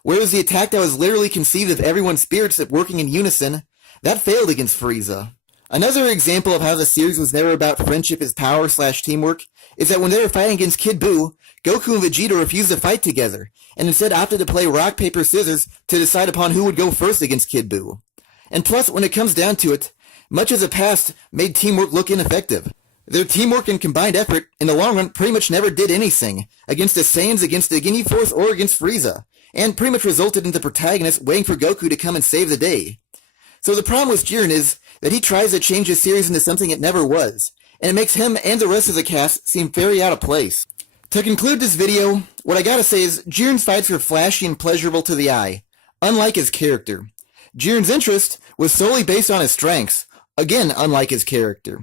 whereas the attack that was literally conceived of everyone's spirits working in unison, that failed against Frieza. Another example of how the series was never about friendship as power/teamwork is that when they were fighting against Kid Buu, Goku and Vegeta refused to fight together, and instead opted to play rock, paper, scissors to decide upon who would go first against Kid Buu. And plus, when it comes down to it, much of the past made teamwork look ineffective. Their teamwork and combined effort, in the long run, pretty much never did anything, against the Saiyans, against the Ginyu Force, or against Frieza, and pretty much resulted in the protagonist waiting for Goku to come and save the day. So the problem with Jiren is that he tries to change the series into something it never was, and it makes him and the rest of the cast seem very out of place. To conclude this video, what I gotta say is Jiren's fights were flashy and pleasurable to the eye, unlike his character. Jiren's interest was solely based on his strengths, again unlike his character.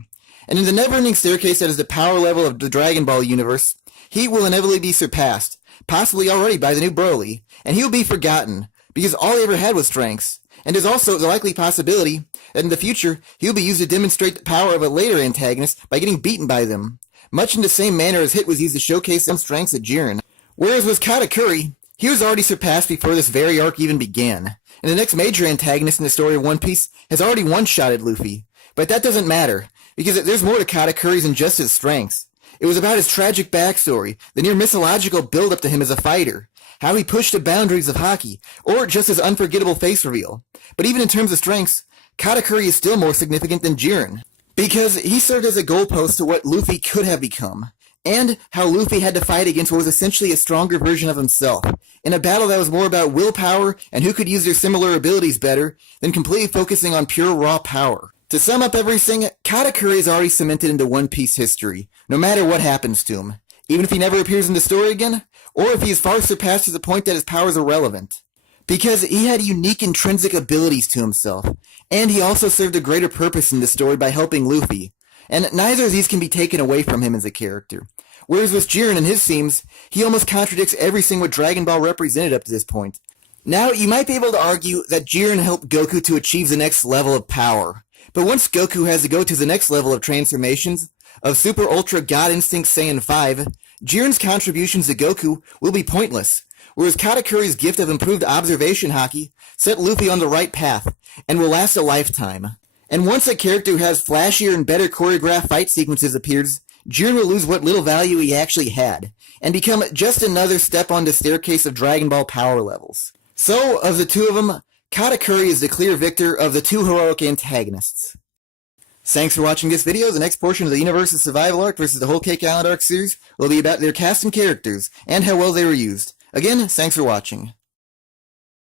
And in the never-ending staircase that is the power level of the Dragon Ball universe, he will inevitably be surpassed, possibly already by the new Broly, and he will be forgotten, because all he ever had was strengths. And there's also the likely possibility that in the future, he will be used to demonstrate the power of a later antagonist by getting beaten by them, much in the same manner as Hit was used to showcase some strengths of Jiren. Whereas with Katakuri, he was already surpassed before this very arc even began, and the next major antagonist in the story of One Piece has already one-shotted Luffy. But that doesn't matter, because there's more to Katakuri than just his strengths. It was about his tragic backstory, the near mythological build-up to him as a fighter, how he pushed the boundaries of hockey, or just his unforgettable face reveal. But even in terms of strengths, Katakuri is still more significant than Jiren, because he served as a goalpost to what Luffy could have become, and how Luffy had to fight against what was essentially a stronger version of himself, in a battle that was more about willpower and who could use their similar abilities better than completely focusing on pure raw power. To sum up everything, Katakuri is already cemented into One Piece history, no matter what happens to him, even if he never appears in the story again, or if he is far surpassed to the point that his powers are irrelevant. Because he had unique intrinsic abilities to himself, and he also served a greater purpose in the story by helping Luffy, and neither of these can be taken away from him as a character. Whereas with Jiren and his themes, he almost contradicts everything what Dragon Ball represented up to this point. Now, you might be able to argue that Jiren helped Goku to achieve the next level of power, but once Goku has to go to the next level of transformations, of Super Ultra God Instinct Saiyan 5, Jiren's contributions to Goku will be pointless, whereas Katakuri's gift of improved observation haki set Luffy on the right path, and will last a lifetime. And once a character who has flashier and better choreographed fight sequences appears, Jiren will lose what little value he actually had, and become just another step on the staircase of Dragon Ball power levels. So, of the two of them, Katakuri is the clear victor of the two heroic antagonists. Thanks for watching this video. The next portion of the Universe's Survival Arc versus the Whole Cake Island Arc series will be about their cast and characters, and how well they were used. Again, thanks for watching.